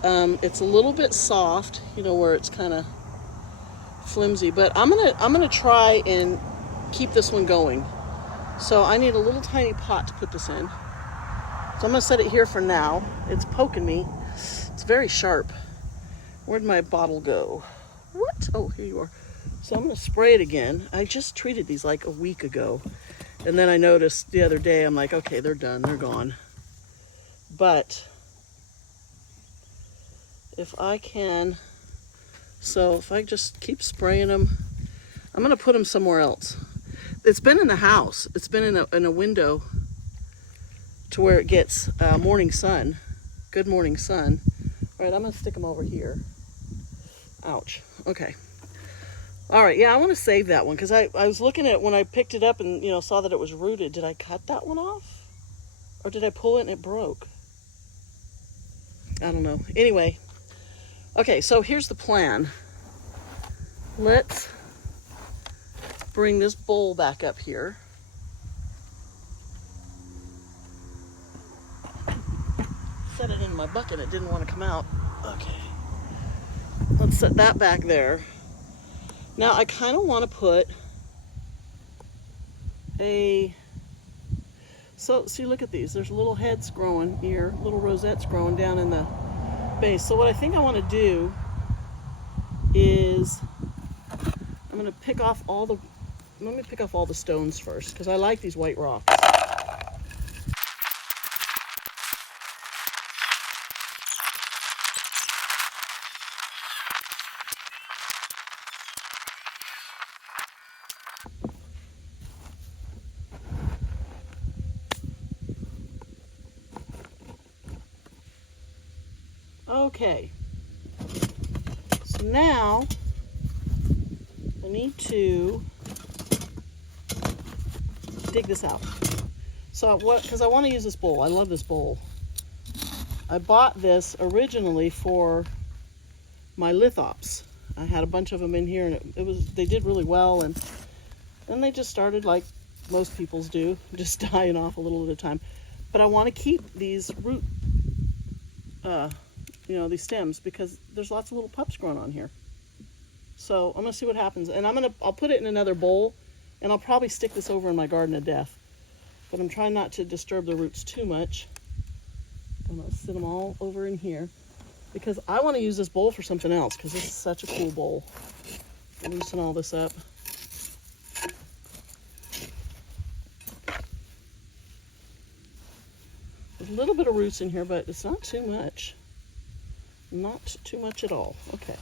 It's a little bit soft, you know, where it's kind of flimsy, but I'm gonna try and keep this one going. So I need a little tiny pot to put this in. So I'm gonna set it here for now. It's poking me. It's very sharp. Where'd my bottle go? What? Oh, here you are. So I'm gonna spray it again. I just treated these like a week ago. And then I noticed the other day, I'm like, okay, they're done, they're gone. But if I can, so if I just keep spraying them, I'm gonna put them somewhere else. It's been in the house. It's been in a window to where it gets morning sun, good morning sun. All right, I'm gonna stick them over here. Ouch, okay. All right, yeah, I wanna save that one because I was looking at it when I picked it up and, you know, saw that it was rooted. Did I cut that one off? Or did I pull it and it broke? I don't know. Anyway, okay, so here's the plan. Let's bring this bowl back up here. Set it in my bucket. It didn't want to come out. Okay. Let's set that back there. Now I kind of want to put so see, look at these. There's little heads growing here, little rosettes growing down in the base. So what I think I want to do is I'm going to pick off all the let me pick off all the stones first, because I like these white rocks. Okay, so now I need to dig this out. So because I want to use this bowl. I love this bowl. I bought this originally for my lithops. I had a bunch of them in here, and they did really well, and then they just started like most people's do, just dying off a little at a time. But I want to keep these root, these stems, because there's lots of little pups growing on here. So I'm gonna see what happens, and I'll put it in another bowl, and I'll probably stick this over in my garden of death. But I'm trying not to disturb the roots too much. I'm gonna sit them all over in here, because I want to use this bowl for something else, because this is such a cool bowl. Loosen all this up. There's a little bit of roots in here, but it's not too much. Not too much at all. Okay.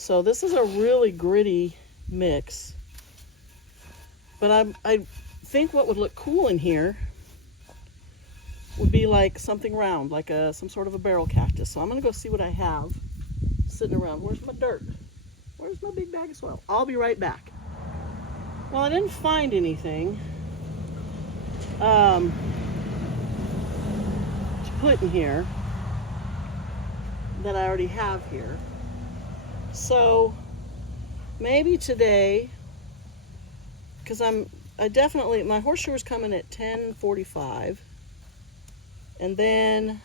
So this is a really gritty mix. But I think what would look cool in here would be like something round, like some sort of a barrel cactus. So I'm gonna go see what I have sitting around. Where's my dirt? Where's my big bag of soil? I'll be right back. Well, I didn't find anything to put in here that I already have here. So maybe today, because I definitely, my horseshoe is coming at 10:45, and then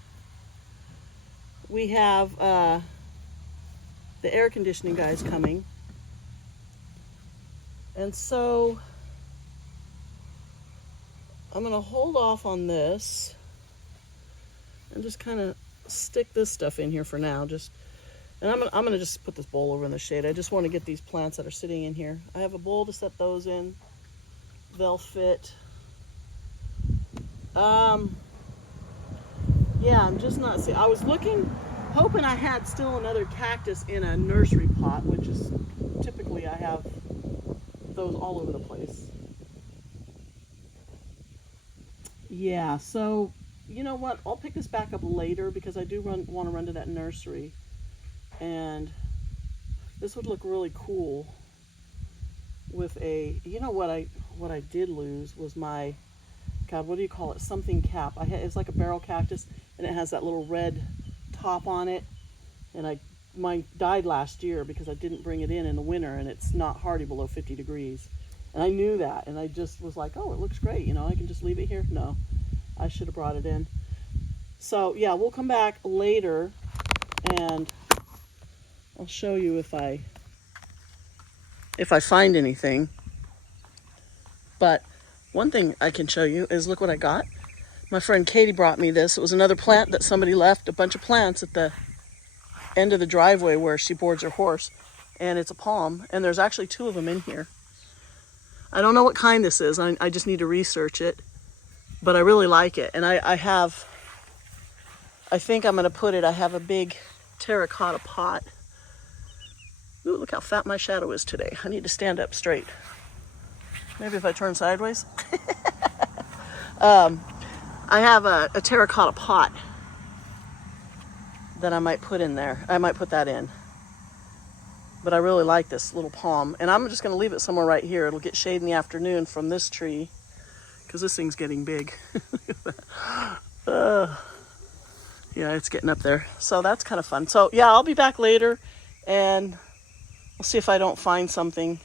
we have the air conditioning guys coming, and so I'm gonna hold off on this and just kind of stick this stuff in here for now. And I'm gonna just put this bowl over in the shade. I just want to get these plants that are sitting in here. I have a bowl to set those in. They'll fit. Yeah, I'm just not seeing. I was hoping I had still another cactus in a nursery pot, which is typically I have those all over the place. Yeah, so you know what? I'll pick this back up later because I do want to run to that nursery, and this would look really cool with a. You know what I did lose was my, God, what do you call it? Something cap. It's like a barrel cactus, and it has that little red top on it, and mine died last year because I didn't bring it in the winter, and it's not hardy below 50 degrees. And I knew that, and I just was like, oh, it looks great, I can just leave it here. No, I should have brought it in. So yeah, we'll come back later and I'll show you if I find anything. But one thing I can show you is, look what I got. My friend Katie brought me this. It was another plant that somebody left, a bunch of plants at the end of the driveway where she boards her horse. And it's a palm, and there's actually 2 of them in here. I don't know what kind this is. I just need to research it, but I really like it. And I think I'm gonna put it, I have a big terracotta pot. Ooh, look how fat my shadow is today. I need to stand up straight. Maybe if I turn sideways. I have a terracotta pot that I might put in there. I might put that in. But I really like this little palm. And I'm just going to leave it somewhere right here. It'll get shade in the afternoon from this tree, because this thing's getting big. Yeah, it's getting up there. So that's kind of fun. So yeah, I'll be back later, and we'll see if I don't find something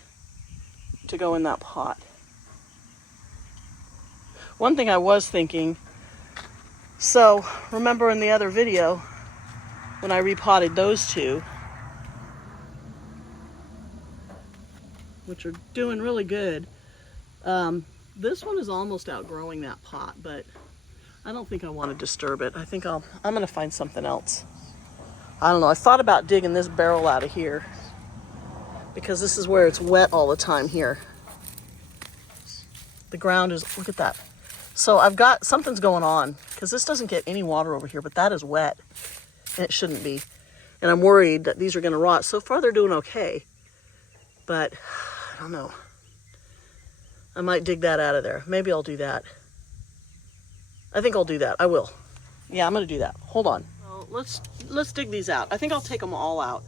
to go in that pot. One thing I was thinking, so remember in the other video when I repotted those 2, which are doing really good. This one is almost outgrowing that pot, but I don't think I want to disturb it. I think I'm going to find something else. I don't know. I thought about digging this barrel out of here because this is where it's wet all the time here. The ground is, look at that. So I've got, something's going on because this doesn't get any water over here, but that is wet and it shouldn't be. And I'm worried that these are going to rot. So far they're doing okay, but I don't know. I might dig that out of there. Maybe I'll do that. I think I'll do that. I will. Yeah, I'm going to do that. Hold on. Well, let's dig these out. I think I'll take them all out.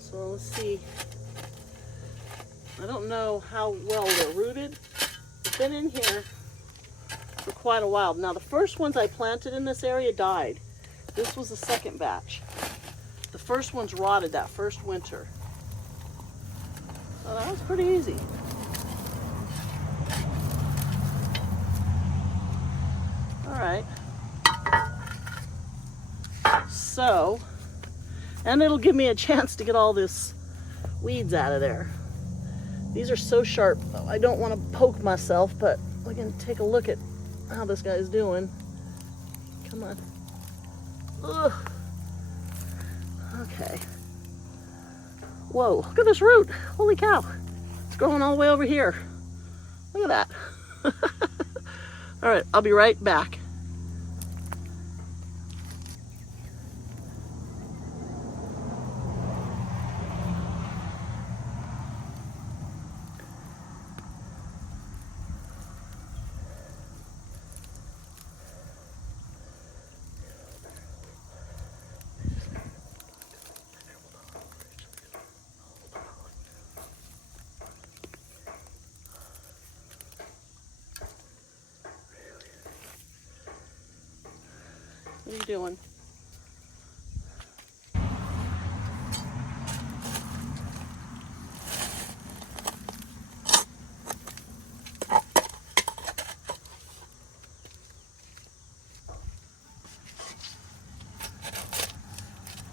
So let's see. I don't know how well they're rooted. They've been in here for quite a while. Now, the first ones I planted in this area died. This was the second batch. The first ones rotted that first winter. So that was pretty easy. All right. So, and it'll give me a chance to get all this weeds out of there. These are so sharp, I don't want to poke myself, but we can take a look at how this guy's doing. Come on. Ugh. Okay. Whoa, look at this root. Holy cow. It's growing all the way over here. Look at that. All right, I'll be right back. What are you doing?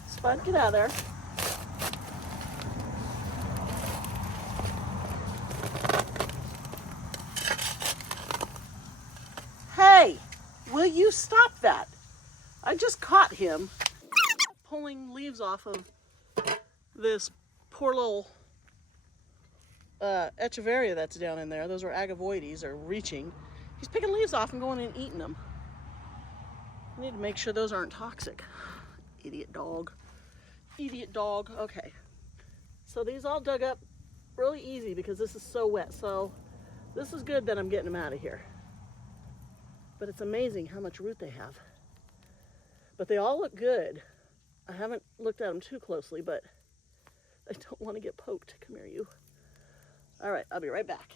Spud, get out of there. Hey, will you stop that? I just caught him pulling leaves off of this poor little echeveria that's down in there. Those are agavoides, or reaching. He's picking leaves off and going and eating them. I need to make sure those aren't toxic. Idiot dog. Idiot dog. Okay. So these all dug up really easy because this is so wet. So this is good that I'm getting them out of here. But it's amazing how much root they have. But they all look good. I haven't looked at them too closely, but I don't want to get poked. Come here, you. All right, I'll be right back.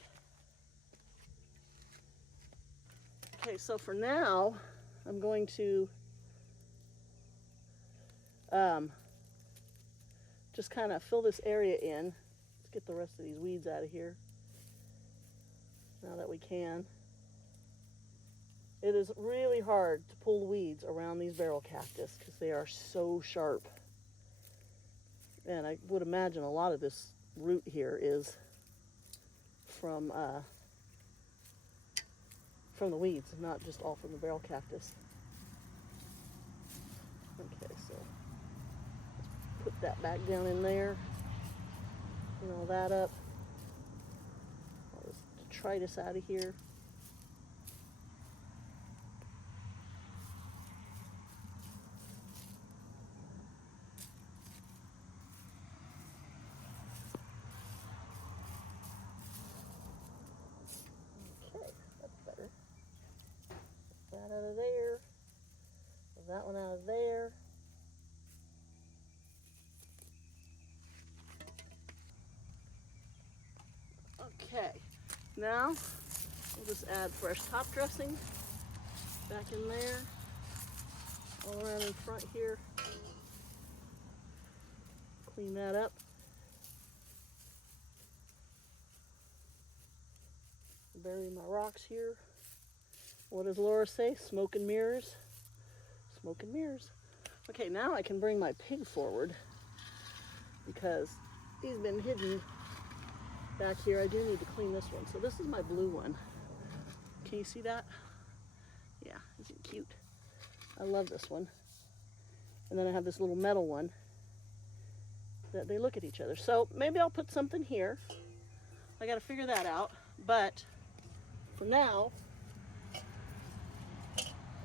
Okay, so for now, I'm going to just kind of fill this area in. Let's get the rest of these weeds out of here now that we can. It is really hard to pull weeds around these barrel cactus because they are so sharp. And I would imagine a lot of this root here is from the weeds, not just all from the barrel cactus. Okay, so let's put that back down in there. Clean all that up. All this detritus out of here. That out of there, that one out of there. Okay, now we'll just add fresh top dressing back in there, all around in front here. Clean that up. Bury my rocks here. What does Laura say? Smoke and mirrors? Smoke and mirrors. Okay, now I can bring my pig forward because he's been hidden back here. I do need to clean this one. So this is my blue one. Can you see that? Yeah, isn't it cute? I love this one. And then I have this little metal one that they look at each other. So maybe I'll put something here. I got to figure that out. But for now,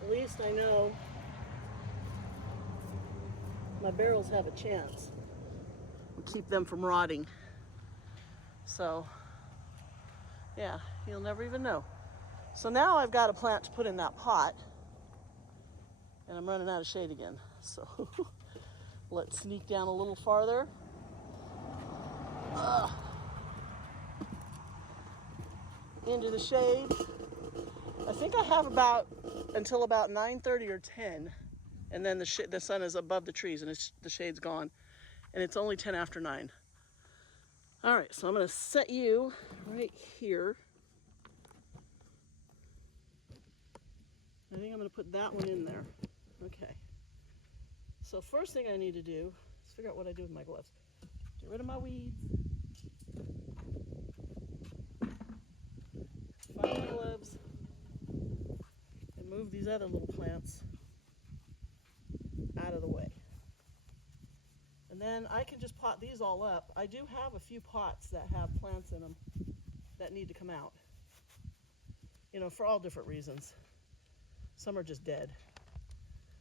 at least I know my barrels have a chance. We'll keep them from rotting. So, yeah, you'll never even know. So now I've got a plant to put in that pot, and I'm running out of shade again. So let's sneak down a little farther. Into the shade. I think I have until about 9:30 or 10, and then the sun is above the trees and the shade's gone, and it's only 10 after 9. All right, so I'm going to set you right here. I think I'm going to put that one in there. Okay. So first thing I need to do is figure out what I do with my gloves. Get rid of my weeds. Find my gloves. And move these other little plants out of the way. And then I can just pot these all up. I do have a few pots that have plants in them that need to come out. You know, for all different reasons. Some are just dead.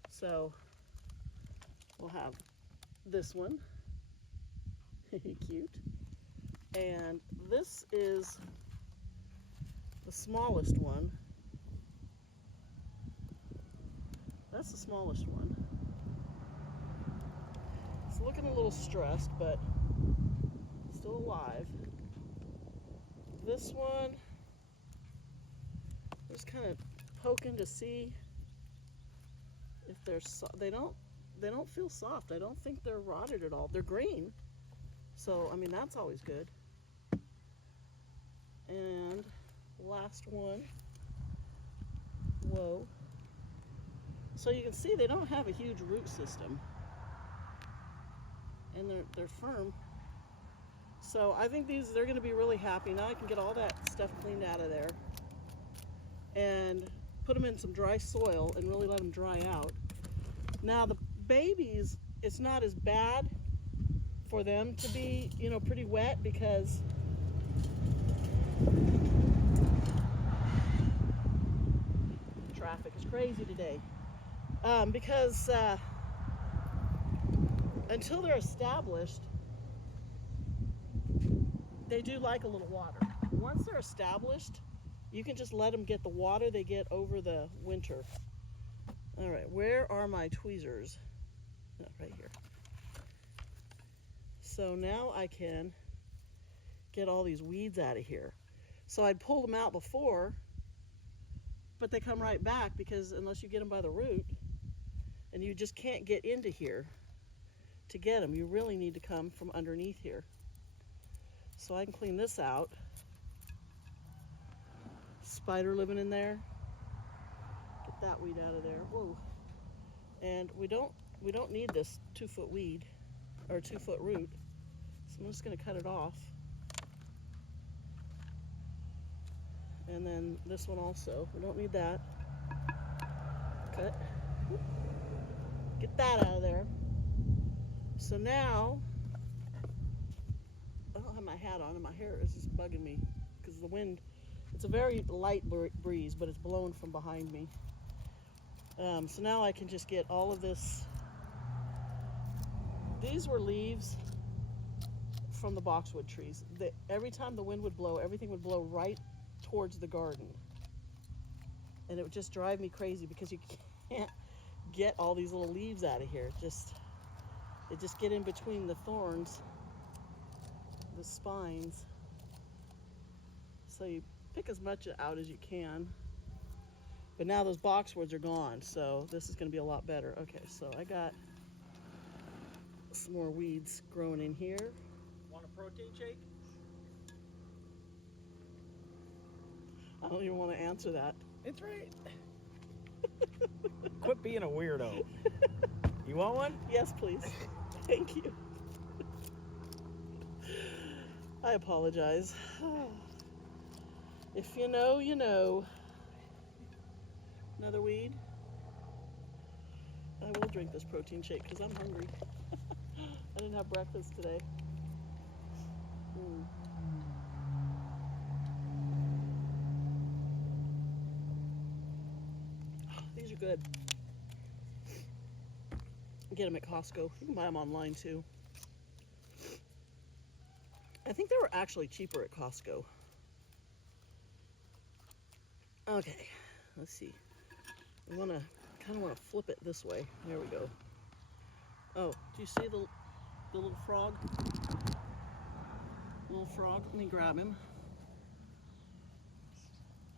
So we'll have this one. Cute. And this is the smallest one. That's the smallest one. It's looking a little stressed, but still alive. This one, just kind of poking to see if they're they don't feel soft. I don't think they're rotted at all. They're green, so I mean that's always good. And last one. Whoa. So you can see they don't have a huge root system, and they're firm. So I think they're going to be really happy. Now I can get all that stuff cleaned out of there and put them in some dry soil and really let them dry out. Now the babies, it's not as bad for them to be, you know, pretty wet because traffic is crazy today. Because until they're established, they do like a little water. Once they're established, you can just let them get the water they get over the winter. All right, where are my tweezers? Oh, right here. So now I can get all these weeds out of here. So I'd pull them out before, but they come right back because unless you get them by the root, and you just can't get into here to get them, you really need to come from underneath here. So I can clean this out. Spider living in there. Get that weed out of there. Whoa. And we don't need this 2-foot weed or 2-foot root. So I'm just gonna cut it off. And then this one also. We don't need that. Cut. Get that out of there. So now I don't have my hat on and my hair is just bugging me because the wind, it's a very light breeze, but it's blowing from behind me. So now I can just get all of this. These were leaves from the boxwood trees. Every time the wind would blow, everything would blow right towards the garden. And it would just drive me crazy because you can't get all these little leaves out of here. They just get in between the thorns, the spines. So you pick as much out as you can. But now those boxwoods are gone, so this is going to be a lot better. Okay, so I got some more weeds growing in here. Want a protein shake? I don't even want to answer that. It's right. Quit being a weirdo. You want one? Yes, please. Thank you. I apologize. If you know, you know. Another weed? I will drink this protein shake because I'm hungry. I didn't have breakfast today. These are good. Get them at Costco. You can buy them online too. I think they were actually cheaper at Costco. Okay, let's see. I kind of want to flip it this way. There we go. Oh, do you see the little frog? Little frog. Let me grab him.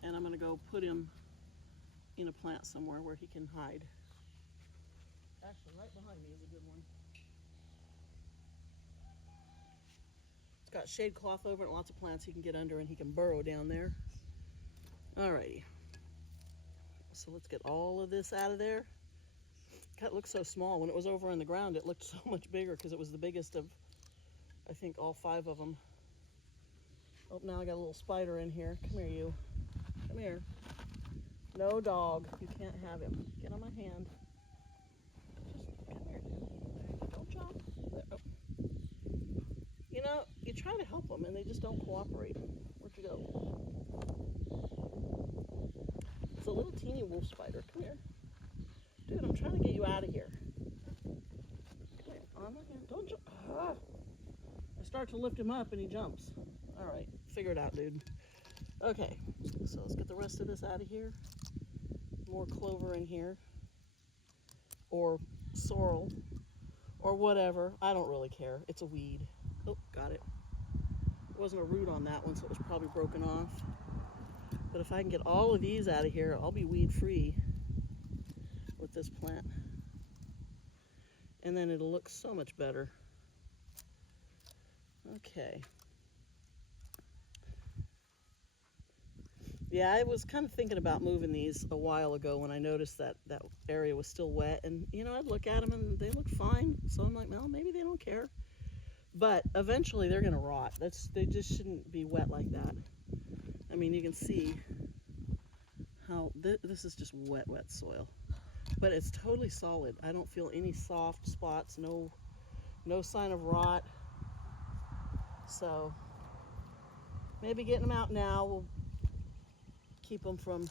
And I'm going to go put him in a plant somewhere where he can hide. Actually, right behind me is a good one. It's got shade cloth over it, lots of plants he can get under, and he can burrow down there. Alrighty. So let's get all of this out of there. That looks so small. When it was over on the ground, it looked so much bigger because it was the biggest of, I think, all 5 of them. Oh, now I got a little spider in here. Come here, you. Come here. No dog. You can't have him. Get on my hand. Just come here, dude. Don't jump. There. Oh. You know, you try to help them and they just don't cooperate. Where'd you go? It's a little teeny wolf spider. Come here. Dude, I'm trying to get you out of here. Come here. On my hand. Don't jump. Ah. I start to lift him up and he jumps. All right. Figure it out, dude. Okay. So let's get the rest of this out of here. More clover in here. Or sorrel. Or whatever. I don't really care. It's a weed. Oh, got it. There wasn't a root on that one, so it was probably broken off. But if I can get all of these out of here, I'll be weed free with this plant. and then it'll look so much better. Okay. Yeah, I was kind of thinking about moving these a while ago when I noticed that that area was still wet, and you know, I'd look at them and they look fine. So I'm like, well, maybe they don't care. But eventually they're gonna rot. They just shouldn't be wet like that. I mean, you can see how this is just wet soil, but it's totally solid. I don't feel any soft spots, no sign of rot. So maybe getting them out now will keep them from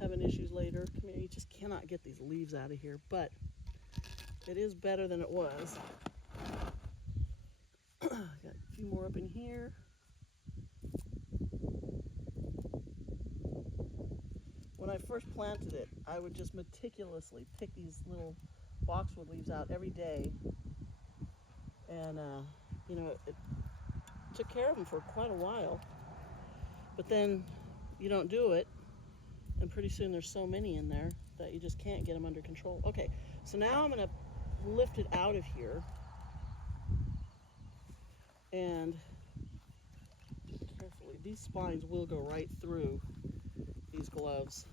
having issues later. Come here, you just cannot get these leaves out of here, but it is better than it was. Got a few more up in here. When I first planted it, I would just meticulously pick these little boxwood leaves out every day, and you know, it took care of them for quite a while. But then you don't do it, and pretty soon there's so many in there that you just can't get them under control. Okay, so now I'm gonna lift it out of here, and carefully, these spines will go right through these gloves.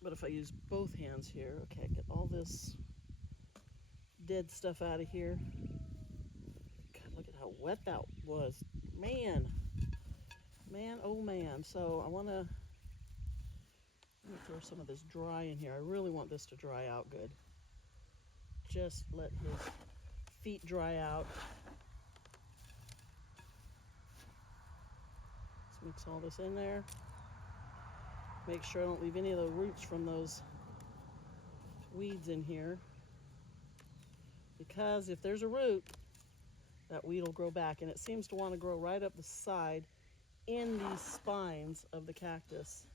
But if I use both hands here, okay, get all this dead stuff out of here. God, look at how wet that was. Man, oh man. So I want to throw some of this dry in here. I really want this to dry out good. Just let his feet dry out. Let's mix all this in there. Make sure I don't leave any of the roots from those weeds in here, because if there's a root, that weed will grow back, and it seems to want to grow right up the side in these spines of the cactus.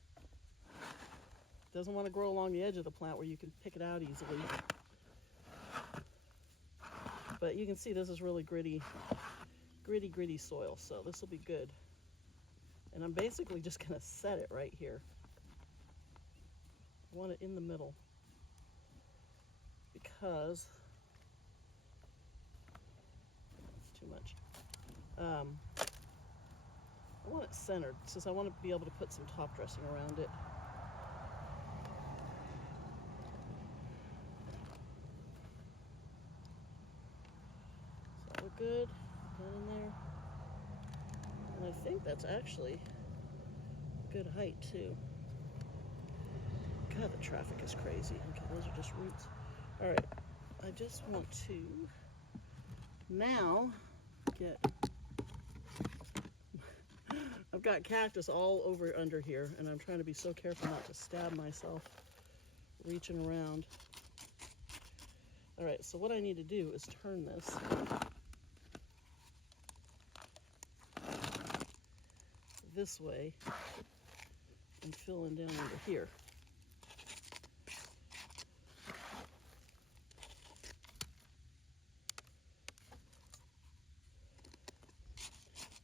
It doesn't want to grow along the edge of the plant where you can pick it out easily. But you can see this is really gritty soil, so this will be good. And I'm basically just going to set it right here. I want it in the middle, because it's too much. I want it centered, since I want to be able to put some top dressing around it. So we're good, down in there. And I think that's actually a good height too. God, the traffic is crazy. Okay, those are just roots. All right, I just want to now get, I've got cactus all over under here, and I'm trying to be so careful not to stab myself reaching around. All right, so what I need to do is turn this this way and fill in down under here.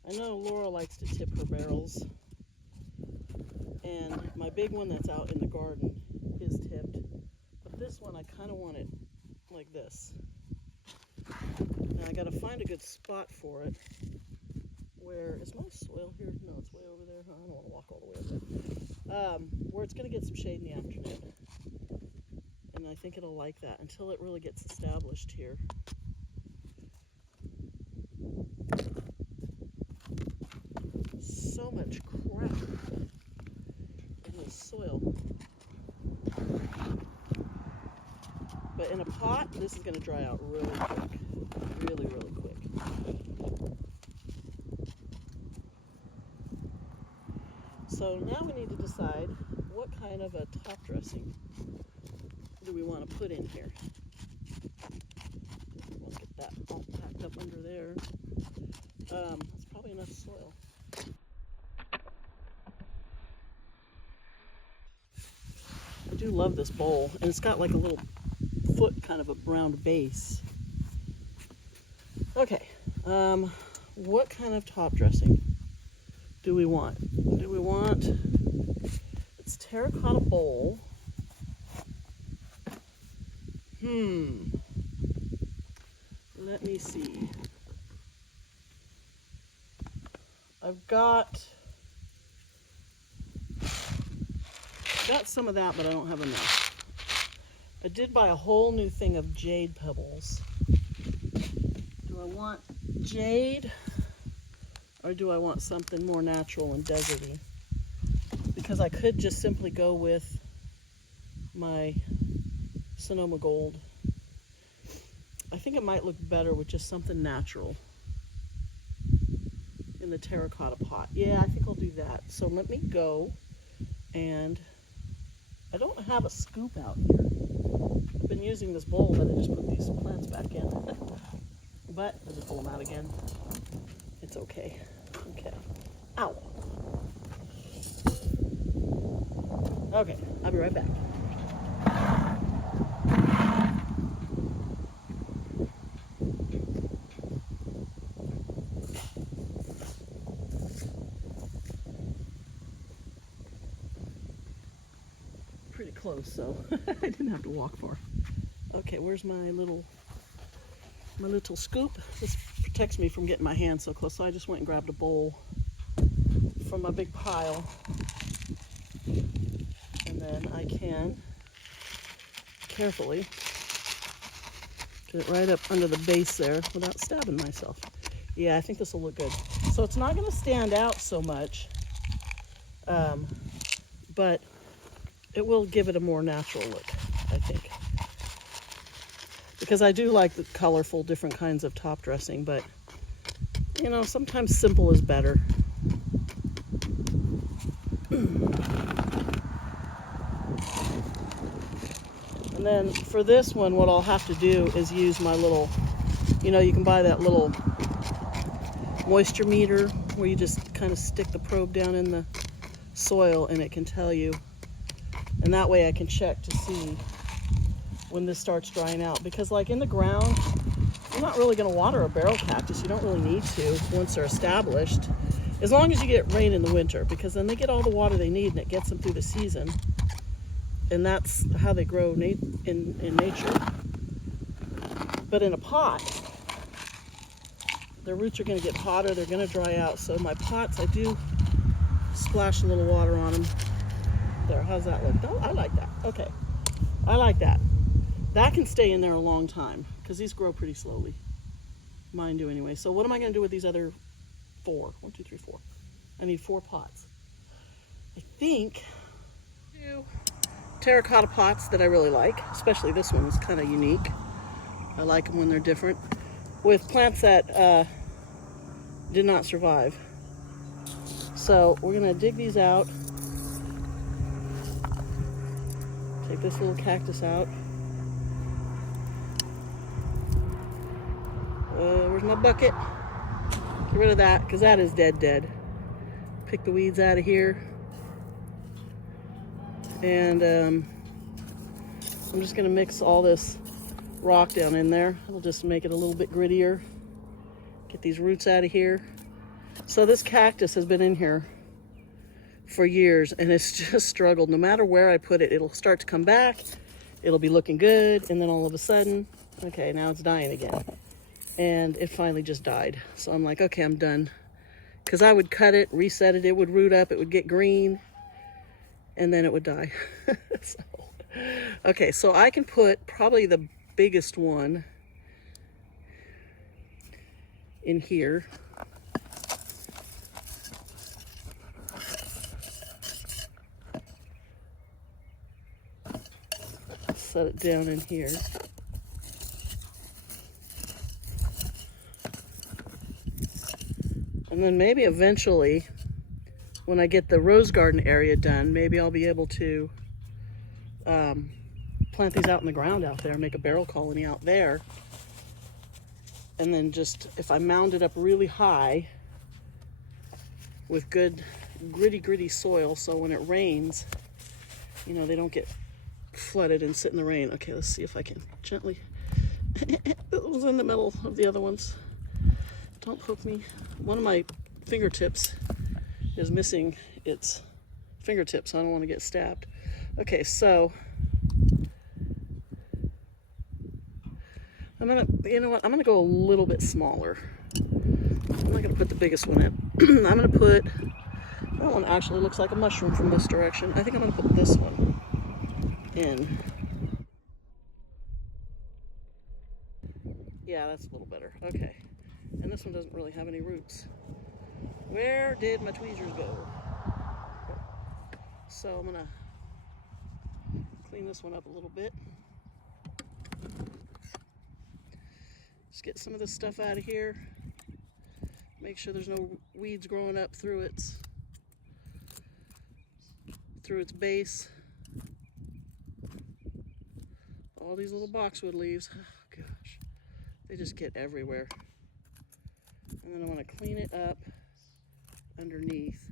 I know Laura likes to tip her barrels, and my big one that's out in the garden is tipped, but this one I kind of want it like this. Now I got to find a good spot for it. Where is my soil here? No, it's way over there. I don't want to walk all the way over there. Where it's going to get some shade in the afternoon, and I think it'll like that until it really gets established here. So much crap in this soil. But in a pot, this is going to dry out really quick. Really quick. So now we need to decide what kind of a top dressing do we want to put in here. We'll get that all packed up under there. That's probably enough soil. I do love this bowl, and it's got like a little foot kind of a round base. Okay, what kind of top dressing do we want? Do we want, it's terracotta bowl. Let me see. I've got some of that, but I don't have enough. I did buy a whole new thing of jade pebbles. Do I want jade or do I want something more natural and deserty? Because I could just simply go with my Sonoma Gold. I think it might look better with just something natural in the terracotta pot. Yeah, I think I'll do that. So let me go, and I don't have a scoop out here. I've been using this bowl that I just put these plants back in. But I'll just pull them out again. It's okay. Okay. Ow. Okay, I'll be right back. Pretty close, so I didn't have to walk far. Okay, where's my little scoop? This protects me from getting my hand so close, so I just went and grabbed a bowl from a big pile. And then I can carefully get it right up under the base there without stabbing myself. Yeah, I think this will look good. So it's not going to stand out so much, but it will give it a more natural look, I think. Because I do like the colorful, different kinds of top dressing, but, you know, sometimes simple is better. And then for this one, what I'll have to do is use my little, you know, you can buy that little moisture meter where you just kind of stick the probe down in the soil and it can tell you. And that way I can check to see when this starts drying out. Because like in the ground, you're not really going to water a barrel cactus. You don't really need to once they're established. As long as you get rain in the winter, because then they get all the water they need and it gets them through the season. And that's how they grow in nature. But in a pot, their roots are going to get hotter, they're going to dry out. So my pots, I do splash a little water on them. There, how's that look? Oh, I like that. Okay, I like that. That can stay in there a long time because these grow pretty slowly. Mine do anyway. So what am I going to do with these other 4? 1, 2, 3, 4. I need 4 pots. I think 2 terracotta pots that I really like, especially this one is kind of unique. I like them when they're different. With plants that did not survive. So we're going to dig these out. Take this little cactus out. Where's my bucket? Get rid of that, because that is dead. Pick the weeds out of here. And I'm just going to mix all this rock down in there. It'll just make it a little bit grittier. Get these roots out of here. So this cactus has been in here for years and it's just struggled. No matter where I put it, it'll start to come back. It'll be looking good, and then all of a sudden, okay, now it's dying again. And it finally just died. So I'm like, okay, I'm done. Because I would cut it, reset it, it would root up, it would get green, and then it would die. Okay, so I can put probably the biggest one in here. Set it down in here. And then maybe eventually, when I get the rose garden area done, maybe I'll be able to plant these out in the ground out there, make a barrel colony out there. And then just, if I mound it up really high with good gritty soil, so when it rains, you know, they don't get flooded and sit in the rain. Okay, let's see if I can gently. It was in the middle of the other ones. Don't poke me. One of my fingertips is missing its fingertips, so I don't want to get stabbed. Okay, so You know what? I'm gonna go a little bit smaller. I'm not gonna put the biggest one in. I'm gonna put, that one actually looks like a mushroom from this direction. I think I'm gonna put this one in. Yeah, that's a little better. Okay. And this one doesn't really have any roots. Where did my tweezers go? So I'm gonna clean this one up a little bit. Just get some of this stuff out of here. Make sure there's no weeds growing up through its base. All these little boxwood leaves. Oh gosh, they just get everywhere. And then I want to clean it up underneath.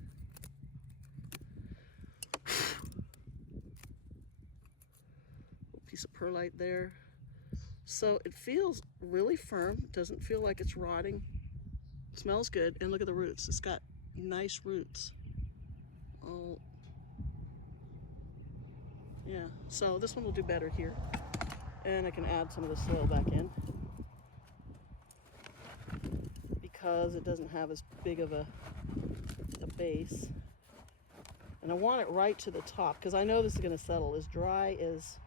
Piece of perlite there. So it feels really firm. Doesn't feel like it's rotting. Smells good. And look at the roots. It's got nice roots. Oh, yeah. So this one will do better here. And I can add some of the soil back in because it doesn't have as big of a base. And I want it right to the top because I know this is going to settle. As dry as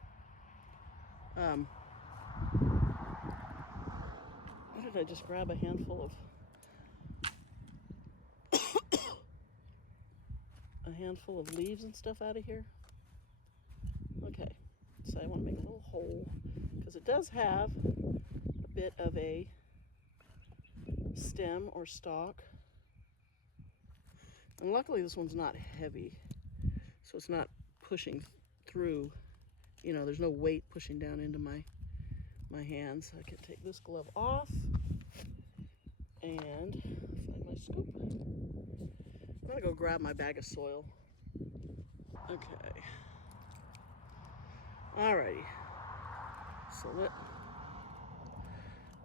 what did I just grab? A handful of leaves and stuff out of here. Okay, so I want to make a little hole because it does have a bit of a stem or stalk. And luckily this one's not heavy, so it's not pushing through. You know, there's no weight pushing down into my hands. I can take this glove off and find my scoop. I'm gonna go grab my bag of soil. Okay. Alrighty. So wait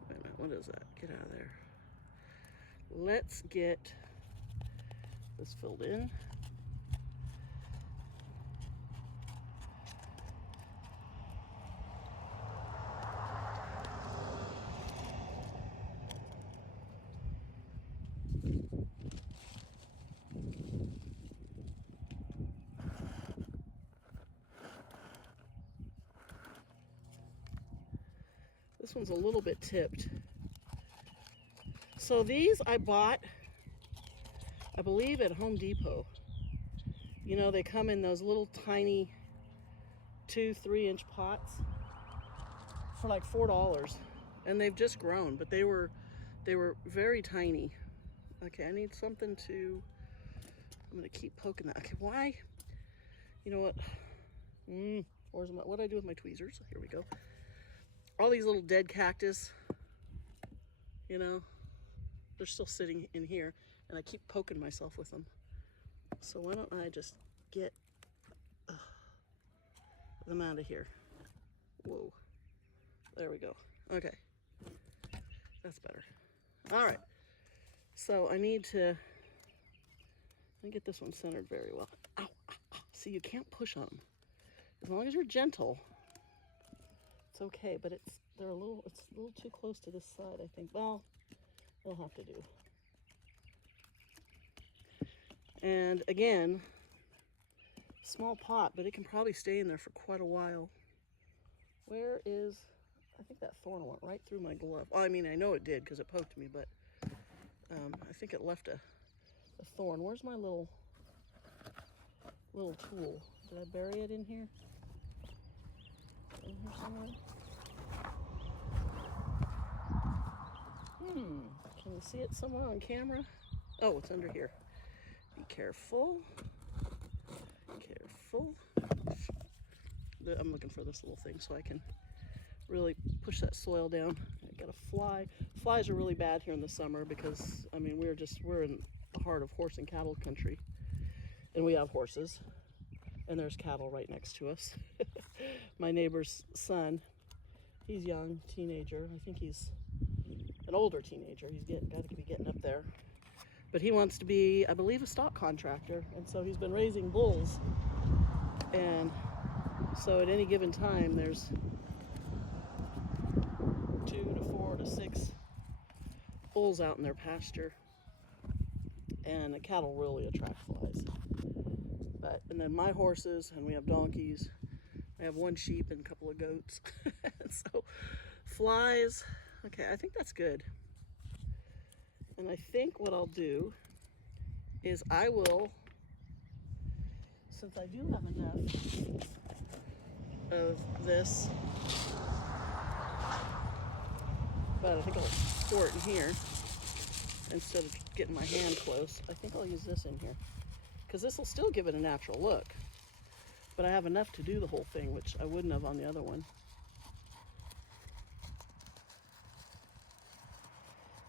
a minute, what is that? Get out of there. Let's get this filled in. This one's a little bit tipped. So these I bought, I believe, at Home Depot. You know, they come in those little tiny 2-3 inch pots for like $4. And they've just grown, but they were very tiny. Okay, I need something to, I'm gonna keep poking that. Okay, why? You know what? What do I do with my tweezers? Here we go. All these little dead cactus, you know, they're still sitting in here, and I keep poking myself with them. So why don't I just get them out of here? Whoa, there we go. Okay, that's better. All right, so I need to get this one centered very well. Ow, ow, ow. See, you can't push on them. As long as you're gentle, it's okay, but it's a little too close to this side, I think. Well, they'll have to do. And again, small pot, but it can probably stay in there for quite a while. Where is, I think that thorn went right through my glove. Well, I mean, I know it did because it poked me, but I think it left a thorn. Where's my little tool? Did I bury it in here? In here somewhere? Can you see it somewhere on camera? Oh, it's under here. Be careful. Careful. I'm looking for this little thing so I can really push that soil down. I got a fly. Flies are really bad here in the summer because, I mean, we're in the heart of horse and cattle country. And we have horses. And there's cattle right next to us. My neighbor's son, he's young, teenager. I think he's an older teenager. He's got to be getting up there. But he wants to be, I believe, a stock contractor. And so he's been raising bulls. And so at any given time, there's 2, of 6 bulls out in their pasture, and the cattle really attract flies. And then my horses, and we have donkeys. I have 1 sheep and a couple of goats. So flies, okay, I think that's good. And I think what I'll do is I will, since I do have enough of this, but I think I'll store it in here instead of getting my hand close. I think I'll use this in here because this will still give it a natural look. But I have enough to do the whole thing, which I wouldn't have on the other one.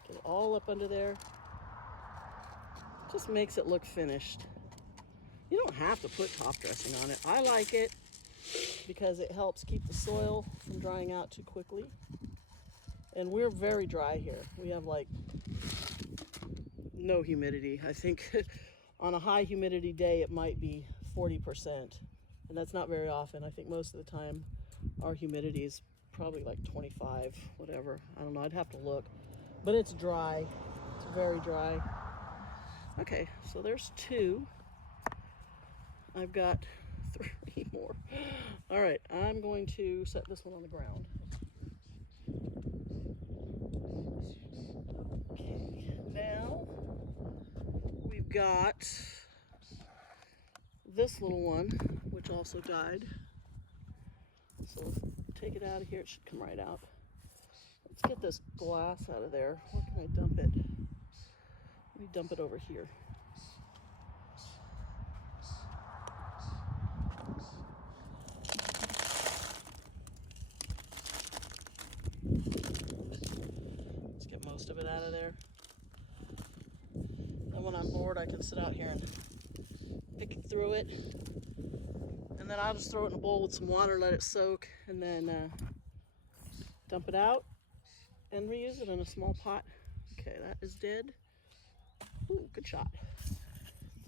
Get it all up under there. Just makes it look finished. You don't have to put top dressing on it. I like it because it helps keep the soil from drying out too quickly. And we're very dry here. We have like no humidity. I think on a high humidity day, it might be 40%. And that's not very often. I think most of the time our humidity is probably like 25, whatever. I don't know, I'd have to look. But it's dry, it's very dry. Okay, so there's 2. I've got 3 more. All right, I'm going to set this one on the ground. Okay, now we've got this little one, which also died. So let's take it out of here. It should come right out. Let's get this glass out of there. Where can I dump it? Let me dump it over here. Let's get most of it out of there. And when I'm bored, I can sit out here and pick through it. And then I'll just throw it in a bowl with some water, let it soak, and then dump it out and reuse it in a small pot. Okay, that is dead. Ooh, good shot. Let's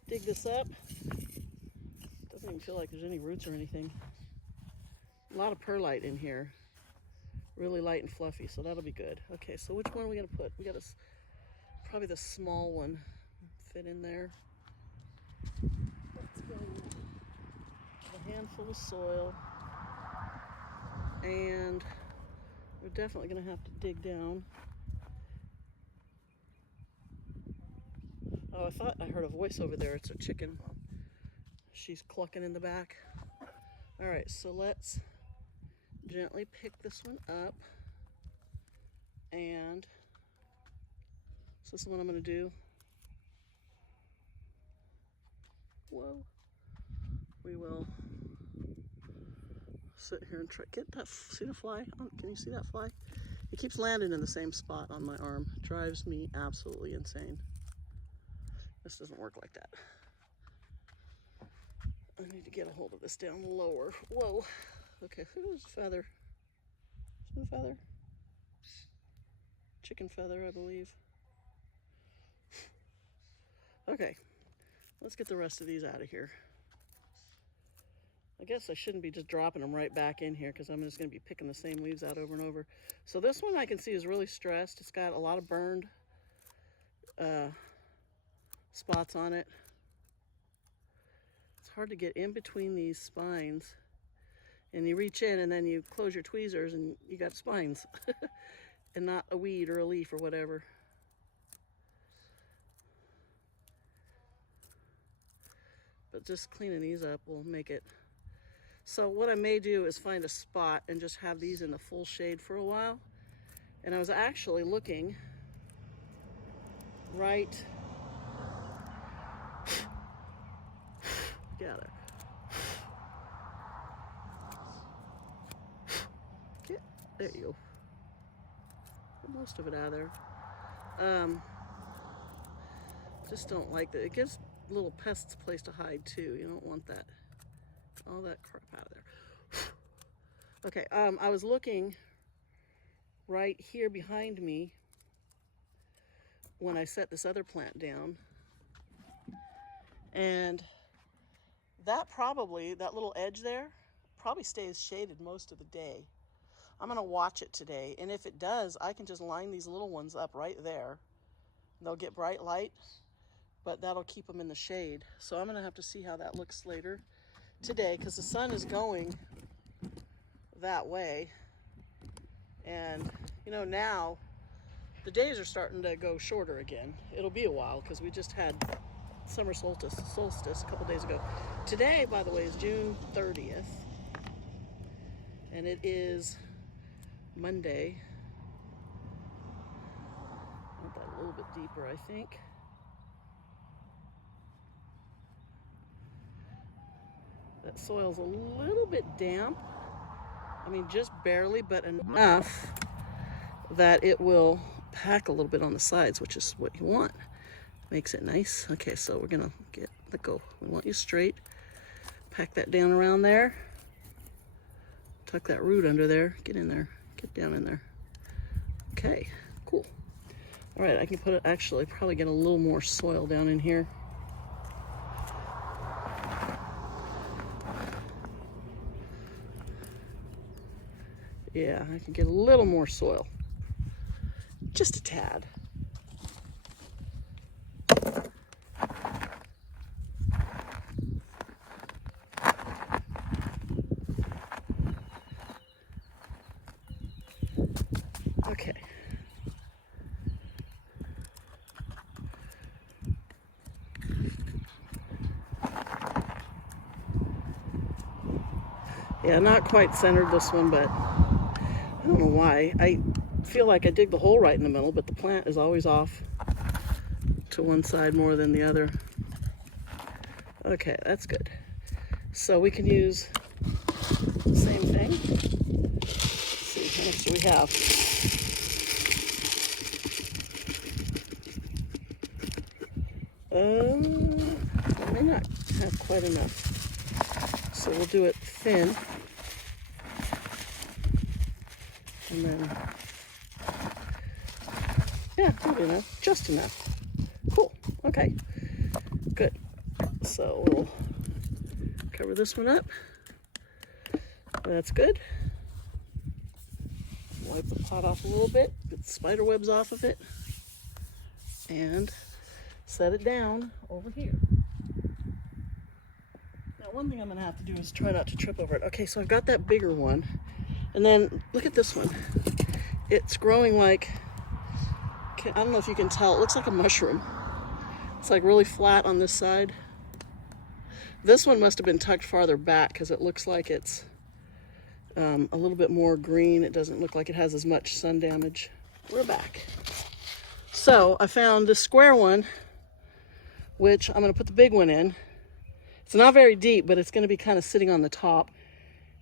dig this up. Doesn't even feel like there's any roots or anything. A lot of perlite in here. Really light and fluffy, so that'll be good. Okay, so which one are we gonna put? We got probably the small one fit in there. Let's go with a handful of soil. And we're definitely gonna have to dig down. Oh, I thought I heard a voice over there. It's a chicken. She's clucking in the back. All right, so let's gently pick this one up. And so this is what I'm gonna do. Whoa. We will sit here and try, get that, see the fly? Oh, can you see that fly? It keeps landing in the same spot on my arm. It drives me absolutely insane. This doesn't work like that. I need to get a hold of this down lower. Whoa. Okay, who's feather? Is it a feather? Chicken feather, I believe. Okay, let's get the rest of these out of here. I guess I shouldn't be just dropping them right back in here because I'm just going to be picking the same leaves out over and over. So this one I can see is really stressed. It's got a lot of burned spots on it. It's hard to get in between these spines. And you reach in and then you close your tweezers and you got spines. And not a weed or a leaf or whatever. But just cleaning these up will make it. So what I may do is find a spot and just have these in the full shade for a while. And I was actually looking right, get out of there. There you go. Get most of it out of there. Just don't like that. It gives little pests a place to hide too. You don't want that, all that crap out of there. Okay, I was looking right here behind me when I set this other plant down, and that little edge there probably stays shaded most of the day. I'm gonna watch it today, and if it does, I can just line these little ones up right there. They'll get bright light, but that'll keep them in the shade. So I'm gonna have to see how that looks later today, because the sun is going that way. And you know, now the days are starting to go shorter again. It'll be a while because we just had summer solstice a couple days ago. Today, by the way, is June 30th, and it is Monday. I want that a little bit deeper, I think. That soil's a little bit damp. I mean, just barely, but enough that it will pack a little bit on the sides, which is what you want. Makes it nice. Okay, so we're gonna let go. We want you straight. Pack that down around there. Tuck that root under there. Get in there. Get down in there. Okay, cool. All right, I can put it, actually probably get a little more soil down in here. Yeah, I can get a little more soil. Just a tad. Okay. Yeah, not quite centered this one, but I don't know why. I feel like I dig the hole right in the middle, but the plant is always off to one side more than the other. Okay, that's good. So we can use the same thing. Let's see, how much do we have? I may not have quite enough. So we'll do it thin. And then, yeah, maybe enough, just enough. Cool, okay, good. So we'll cover this one up. That's good. Wipe the pot off a little bit, get the spider webs off of it, and set it down over here. Now, one thing I'm gonna have to do is try not to trip over it. Okay, so I've got that bigger one. And then look at this one. It's growing like, I don't know if you can tell, it looks like a mushroom. It's like really flat on this side. This one must have been tucked farther back because it looks like it's a little bit more green. It doesn't look like it has as much sun damage. We're back. So I found this square one, which I'm gonna put the big one in. It's not very deep, but it's gonna be kind of sitting on the top.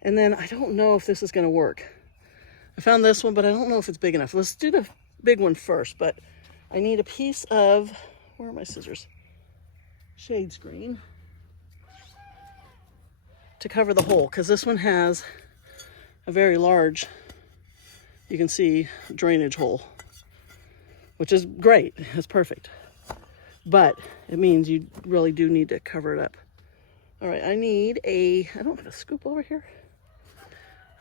And then I don't know if this is gonna work. I found this one, but I don't know if it's big enough. Let's do the big one first, but I need a piece of, where are my scissors? Shade screen to cover the hole, because this one has a very large, you can see, drainage hole, which is great, it's perfect. But it means you really do need to cover it up. All right, I need I don't have a scoop over here.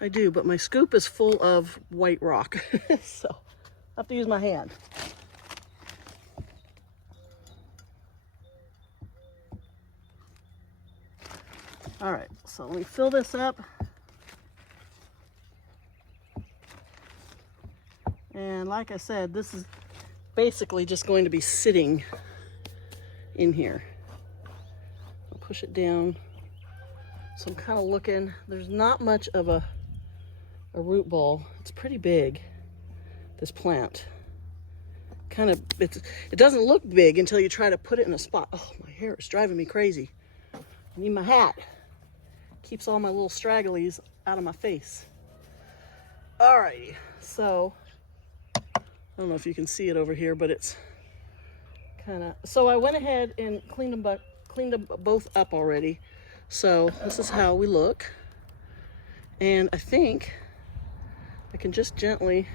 I do, but my scoop is full of white rock, so I have to use my hand. All right, so let me fill this up. And like I said, this is basically just going to be sitting in here. I'll push it down. So I'm kind of looking, there's not much of a root ball. It's pretty big, this plant. Kind of, it doesn't look big until you try to put it in a spot. Oh, my hair is driving me crazy. I need my hat. Keeps all my little stragglies out of my face. Alrighty, so, I don't know if you can see it over here, but it's kind of, so I went ahead and cleaned them both up already. So this is how we look. And I think I can just gently,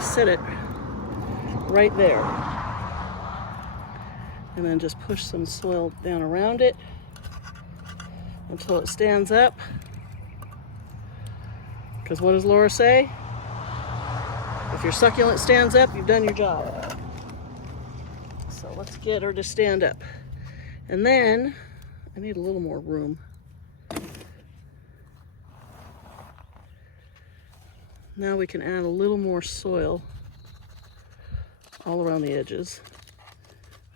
set it right there. And then just push some soil down around it. until it stands up. Because what does Laura say? If your succulent stands up, you've done your job. So let's get her to stand up. And then I need a little more room. Now we can add a little more soil all around the edges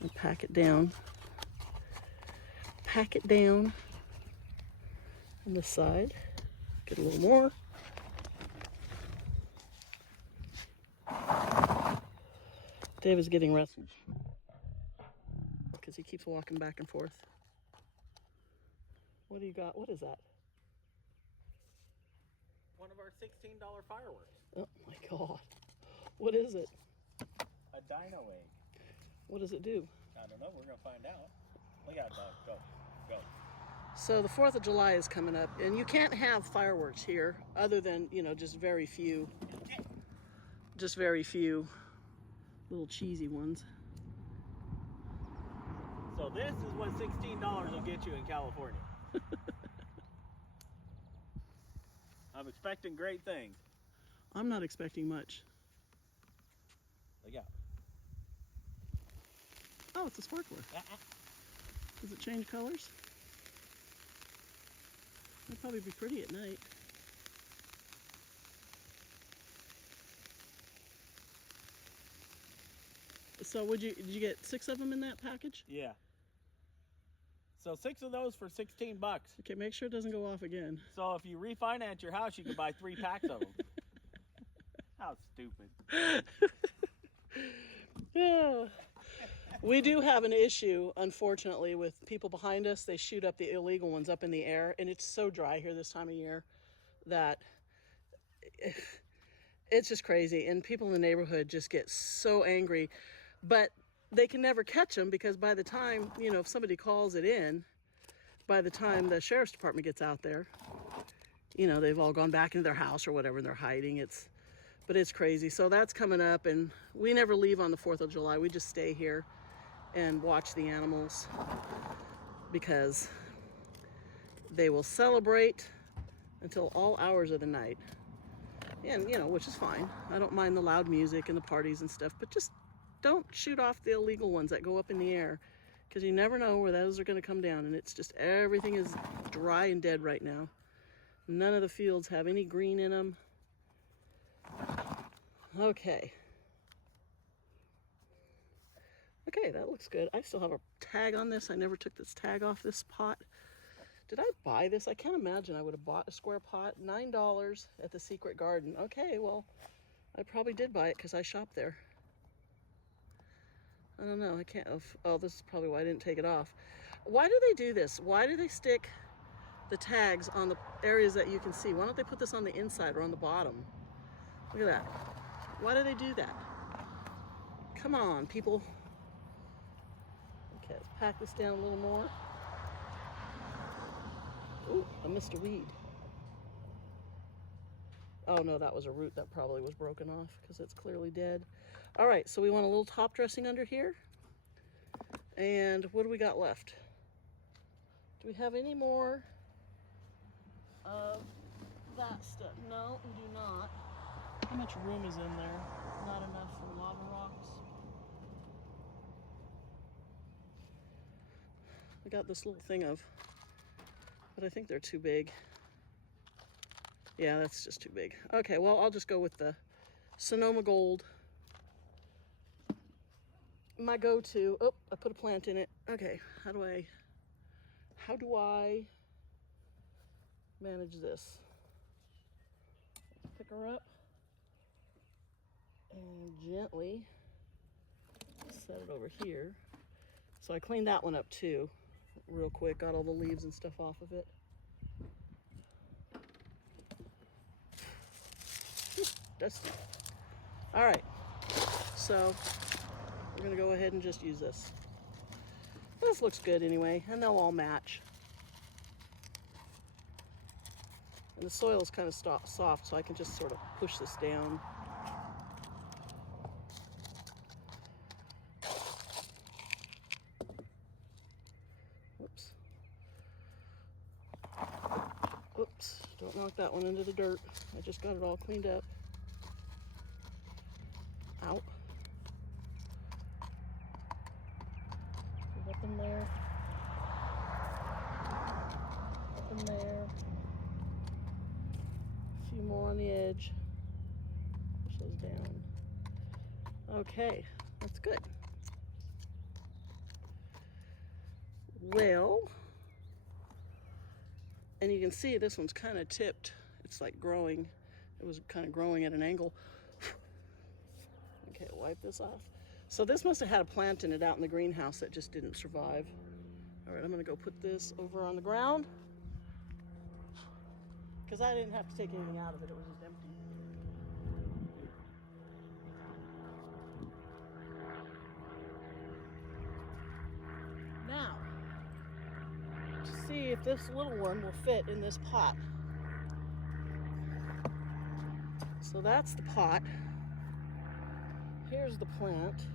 and pack it down. Pack it down on this side. Get a little more. David's getting restless because he keeps walking back and forth. What do you got? What is that? One of our $16 fireworks. Oh my God. What is it? A dino egg. What does it do? I don't know. We're going to find out. Look out, dog. Go. Go. So the 4th of July is coming up, and you can't have fireworks here other than, you know, just very few. Just very few little cheesy ones. So this is what $16 will get you in California. I'm expecting great things. I'm not expecting much. Look out. Oh, it's a sparkler. Does it change colors? That'd probably be pretty at night. So did you get 6 of them in that package? Yeah. So 6 of those for $16. Okay, make sure it doesn't go off again. So if you refinance your house, you can buy 3 packs of them. How stupid. Yeah. We do have an issue, unfortunately, with people behind us. They shoot up the illegal ones up in the air, and it's so dry here this time of year that it's just crazy. And people in the neighborhood just get so angry, but they can never catch them because by the time, you know, if somebody calls it in, by the time the sheriff's department gets out there, you know, they've all gone back into their house or whatever, and they're hiding. But it's crazy. So that's coming up, and we never leave on the 4th of July. We just stay here and watch the animals because they will celebrate until all hours of the night. And, you know, which is fine. I don't mind the loud music and the parties and stuff, but just don't shoot off the illegal ones that go up in the air because you never know where those are going to come down. And it's just everything is dry and dead right now. None of the fields have any green in them. Okay. Okay, that looks good. I still have a tag on this. I never took this tag off this pot. Did I buy this? I can't imagine I would have bought a square pot. $9 at the Secret Garden. Okay, well, I probably did buy it because I shop there. I don't know. I can't. Oh, this is probably why I didn't take it off. Why do they do this? Why do they stick the tags on the areas that you can see? Why don't they put this on the inside or on the bottom? Look at that. Why do they do that? Come on, people. Okay, let's pack this down a little more. Ooh, I missed a weed. Oh no, that was a root that probably was broken off because it's clearly dead. All right, so we want a little top dressing under here. And what do we got left? Do we have any more of that stuff? No, we do not. How much room is in there? Not enough for lava rocks. I got this little thing of, but I think they're too big. Yeah, that's just too big. Okay, well, I'll just go with the Sonoma Gold. My go-to. Oh, I put a plant in it. Okay, how do I manage this? Pick her up and gently set it over here. So I cleaned that one up too, real quick. Got all the leaves and stuff off of it. Dusty. All right, so we're gonna go ahead and just use this. This looks good anyway, and they'll all match. And the soil is kind of soft, so I can just sort of push this down. Whoops. sunk that one into the dirt. I just got it all cleaned up. Out. Up in there. Up in there. A few more on the edge. Push those down. Okay, that's good. Well, and you can see this one's kind of tipped. It's like growing. It was kind of growing at an angle. Okay, wipe this off. So this must have had a plant in it out in the greenhouse that just didn't survive. All right, I'm gonna go put this over on the ground because I didn't have to take anything out of it. It was just empty. Now, to see if this little one will fit in this pot. So that's the pot. Here's the plant.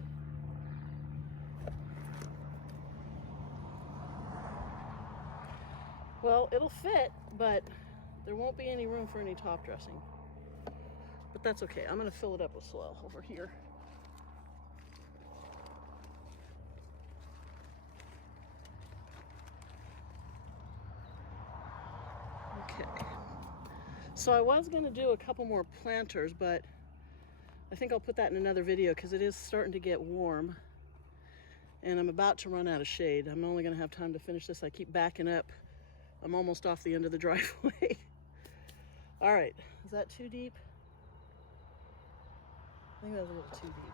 Well, it'll fit, but there won't be any room for any top dressing. But that's okay. I'm gonna fill it up with soil over here. Okay. So I was gonna do a couple more planters, but I think I'll put that in another video because it is starting to get warm and I'm about to run out of shade. I'm only gonna have time to finish this. I keep backing up. I'm almost off the end of the driveway. All right, is that too deep? I think that was a little too deep.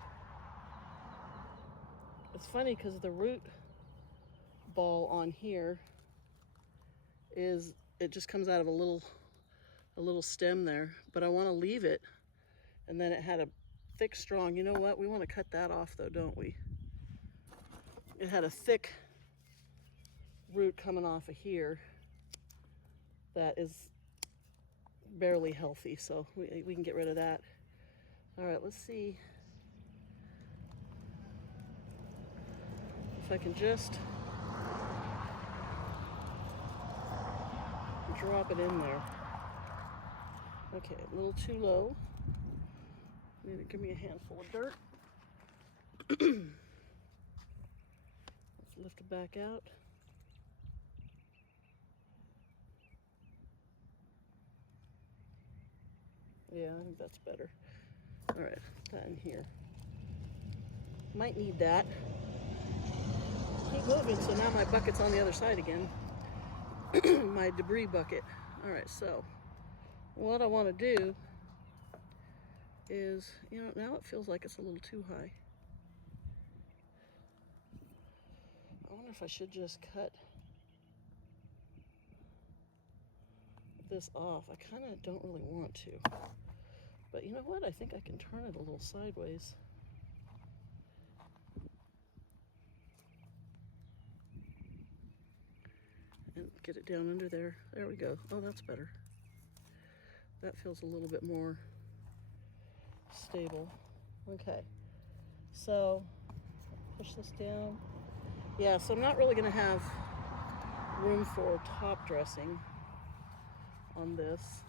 It's funny because the root ball on here it just comes out of a little stem there, but I want to leave it. And then it had a thick, strong, you know what? We want to cut that off though, don't we? It had a thick root coming off of here that is barely healthy, so we can get rid of that. All right, let's see if I can just drop it in there. Okay, a little too low. Need to give me a handful of dirt. Let's lift it back out. Yeah, I think that's better. All right, put that in here. Might need that. Keep moving, so now my bucket's on the other side again. My debris bucket. All right, so what I want to do is, you know, now it feels like it's a little too high. I wonder if I should just cut this off. I kind of don't really want to. But you know what? I think I can turn it a little sideways. And get it down under there. There we go. Oh, that's better. That feels a little bit more stable. Okay. So, push this down. Yeah, so I'm not really going to have room for top dressing on this.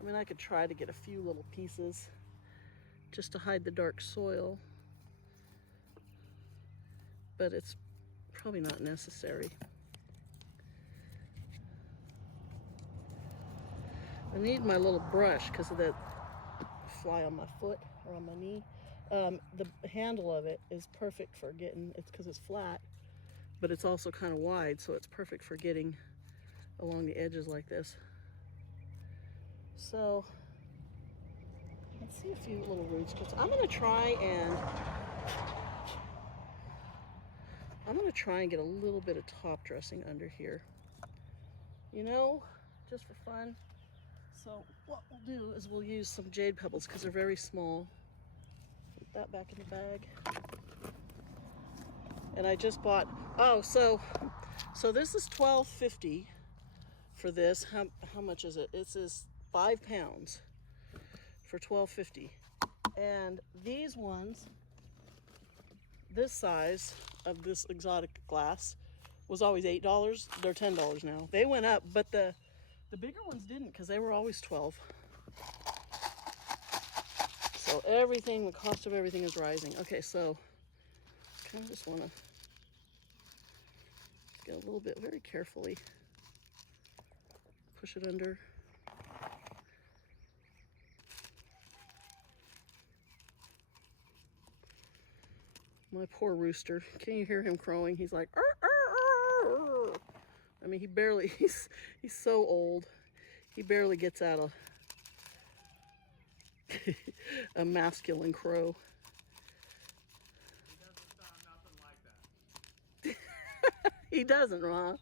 I mean, I could try to get a few little pieces just to hide the dark soil, but it's probably not necessary. I need my little brush because of that fly on my foot or on my knee. The handle of it is perfect for getting, it's because it's flat, but it's also kind of wide, so it's perfect for getting along the edges like this. So let's see a few little roots. I'm gonna try and get a little bit of top dressing under here, you know, just for fun. So what we'll do is we'll use some jade pebbles because they're very small. Put that back in the bag. And I just bought, oh, so this is $12.50 for this. How much is it? This is 5 pounds for $12.50. And these ones, this size of this exotic glass was always $8. They're $10 now. They went up, but the The bigger ones didn't because they were always 12. So everything, the cost of everything is rising. Okay, so kind of just want to get a little bit, very carefully, push it under. My poor rooster. Can you hear him crowing? He's like, "Arr, arr, arr." I mean, he's so old. He barely gets out a masculine crow. He doesn't sound nothing like that. He doesn't, huh?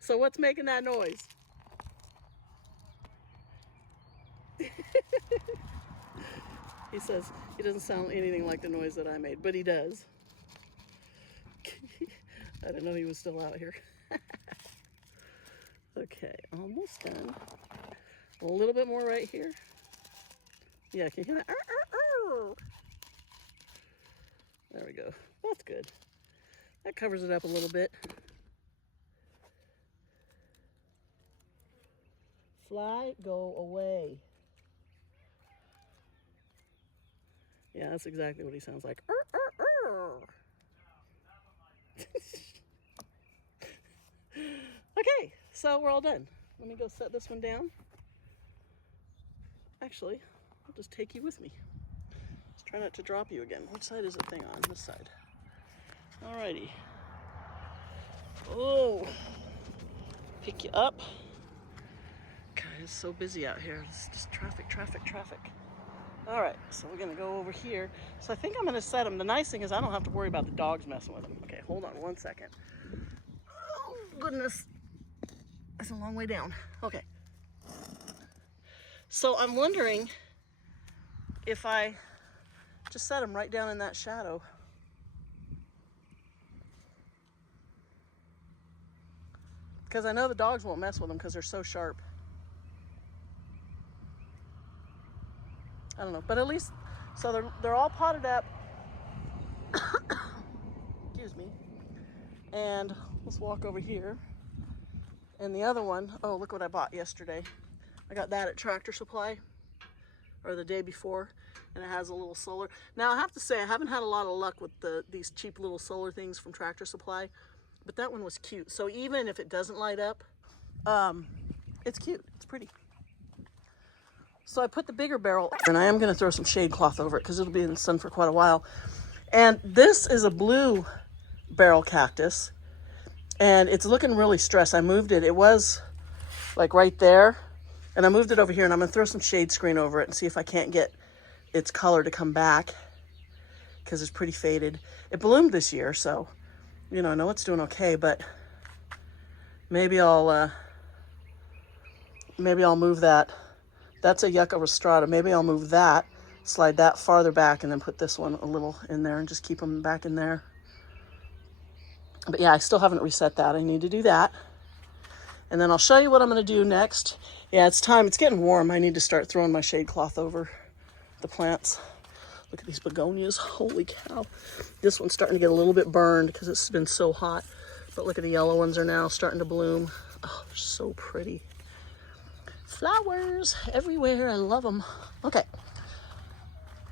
So what's making that noise? He says he doesn't sound anything like the noise that I made, but he does. I didn't know he was still out here. Okay, almost done. A little bit more right here. Yeah, can you hear that? Arr, arr, arr. There we go. That's good. That covers it up a little bit. Fly, go away. Yeah, that's exactly what he sounds like. Arr, arr, arr. Okay, so we're all done. Let me go set this one down. Actually, I'll just take you with me. Just try not to drop you again. Which side is the thing on? This side. Alrighty. Oh, pick you up. God, it's so busy out here. It's just traffic, traffic, traffic. All right, so we're gonna go over here. So I think I'm gonna set them. The nice thing is I don't have to worry about the dogs messing with them. Okay, hold on one second. Oh, goodness. That's a long way down. Okay. So I'm wondering if I just set them right down in that shadow. Because I know the dogs won't mess with them because they're so sharp. I don't know, but at least, so they're all potted up. Excuse me. And let's walk over here. And the other one, oh, look what I bought yesterday. I got that at Tractor Supply, or the day before, and it has a little solar. Now I have to say I haven't had a lot of luck with these cheap little solar things from Tractor Supply, but that one was cute. So even if it doesn't light up, it's cute, it's pretty. So I put the bigger barrel, and I am gonna throw some shade cloth over it because it'll be in the sun for quite a while. And this is a blue barrel cactus, and it's looking really stressed. I moved it, it was like right there, and I moved it over here, and I'm gonna throw some shade screen over it and see if I can't get its color to come back because it's pretty faded. It bloomed this year, so, you know, I know it's doing okay, but maybe I'll move that. That's a yucca rostrata. Maybe I'll move that, slide that farther back, and then put this one a little in there and just keep them back in there. But yeah, I still haven't reset that. I need to do that. And then I'll show you what I'm going to do next. Yeah, it's time. It's getting warm. I need to start throwing my shade cloth over the plants. Look at these begonias. Holy cow. This one's starting to get a little bit burned because it's been so hot. But look at the yellow ones are now starting to bloom. Oh, they're so pretty. Flowers everywhere. I love them. Okay.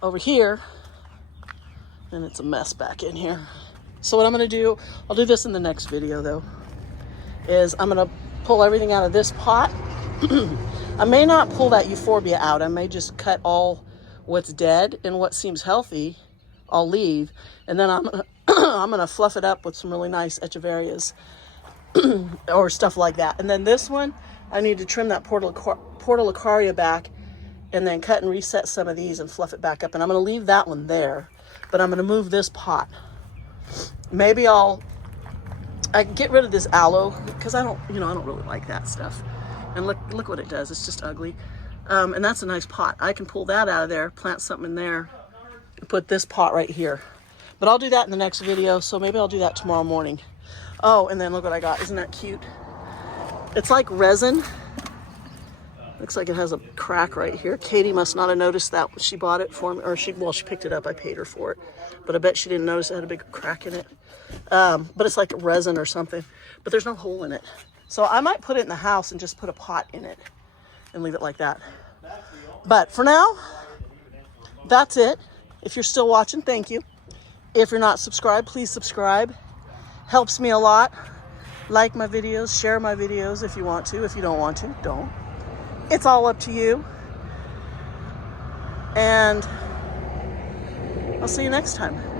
Over here, and it's a mess back in here. So what I'm going to do, I'll do this in the next video though, is I'm going to pull everything out of this pot. I may not pull that euphorbia out. I may just cut all what's dead, and what seems healthy I'll leave. And then I'm going to fluff it up with some really nice echeverias or stuff like that. And then this one, I need to trim that portulacaria back and then cut and reset some of these and fluff it back up. And I'm going to leave that one there, but I'm going to move this pot. Maybe I get rid of this aloe because I don't really like that stuff. And look what it does. It's just ugly. And that's a nice pot. I can pull that out of there, plant something in there, and put this pot right here. But I'll do that in the next video, so maybe I'll do that tomorrow morning. Oh, and then look what I got. Isn't that cute? It's like resin. Looks like it has a crack right here. Katie must not have noticed that. She bought it for me, or she picked it up. I paid her for it. But I bet she didn't notice it had a big crack in it. But it's like resin or something. But there's no hole in it. So I might put it in the house and just put a pot in it and leave it like that. But for now, that's it. If you're still watching, thank you. If you're not subscribed, please subscribe. Helps me a lot. Like my videos, share my videos if you want to. If you don't want to, don't. It's all up to you. And I'll see you next time.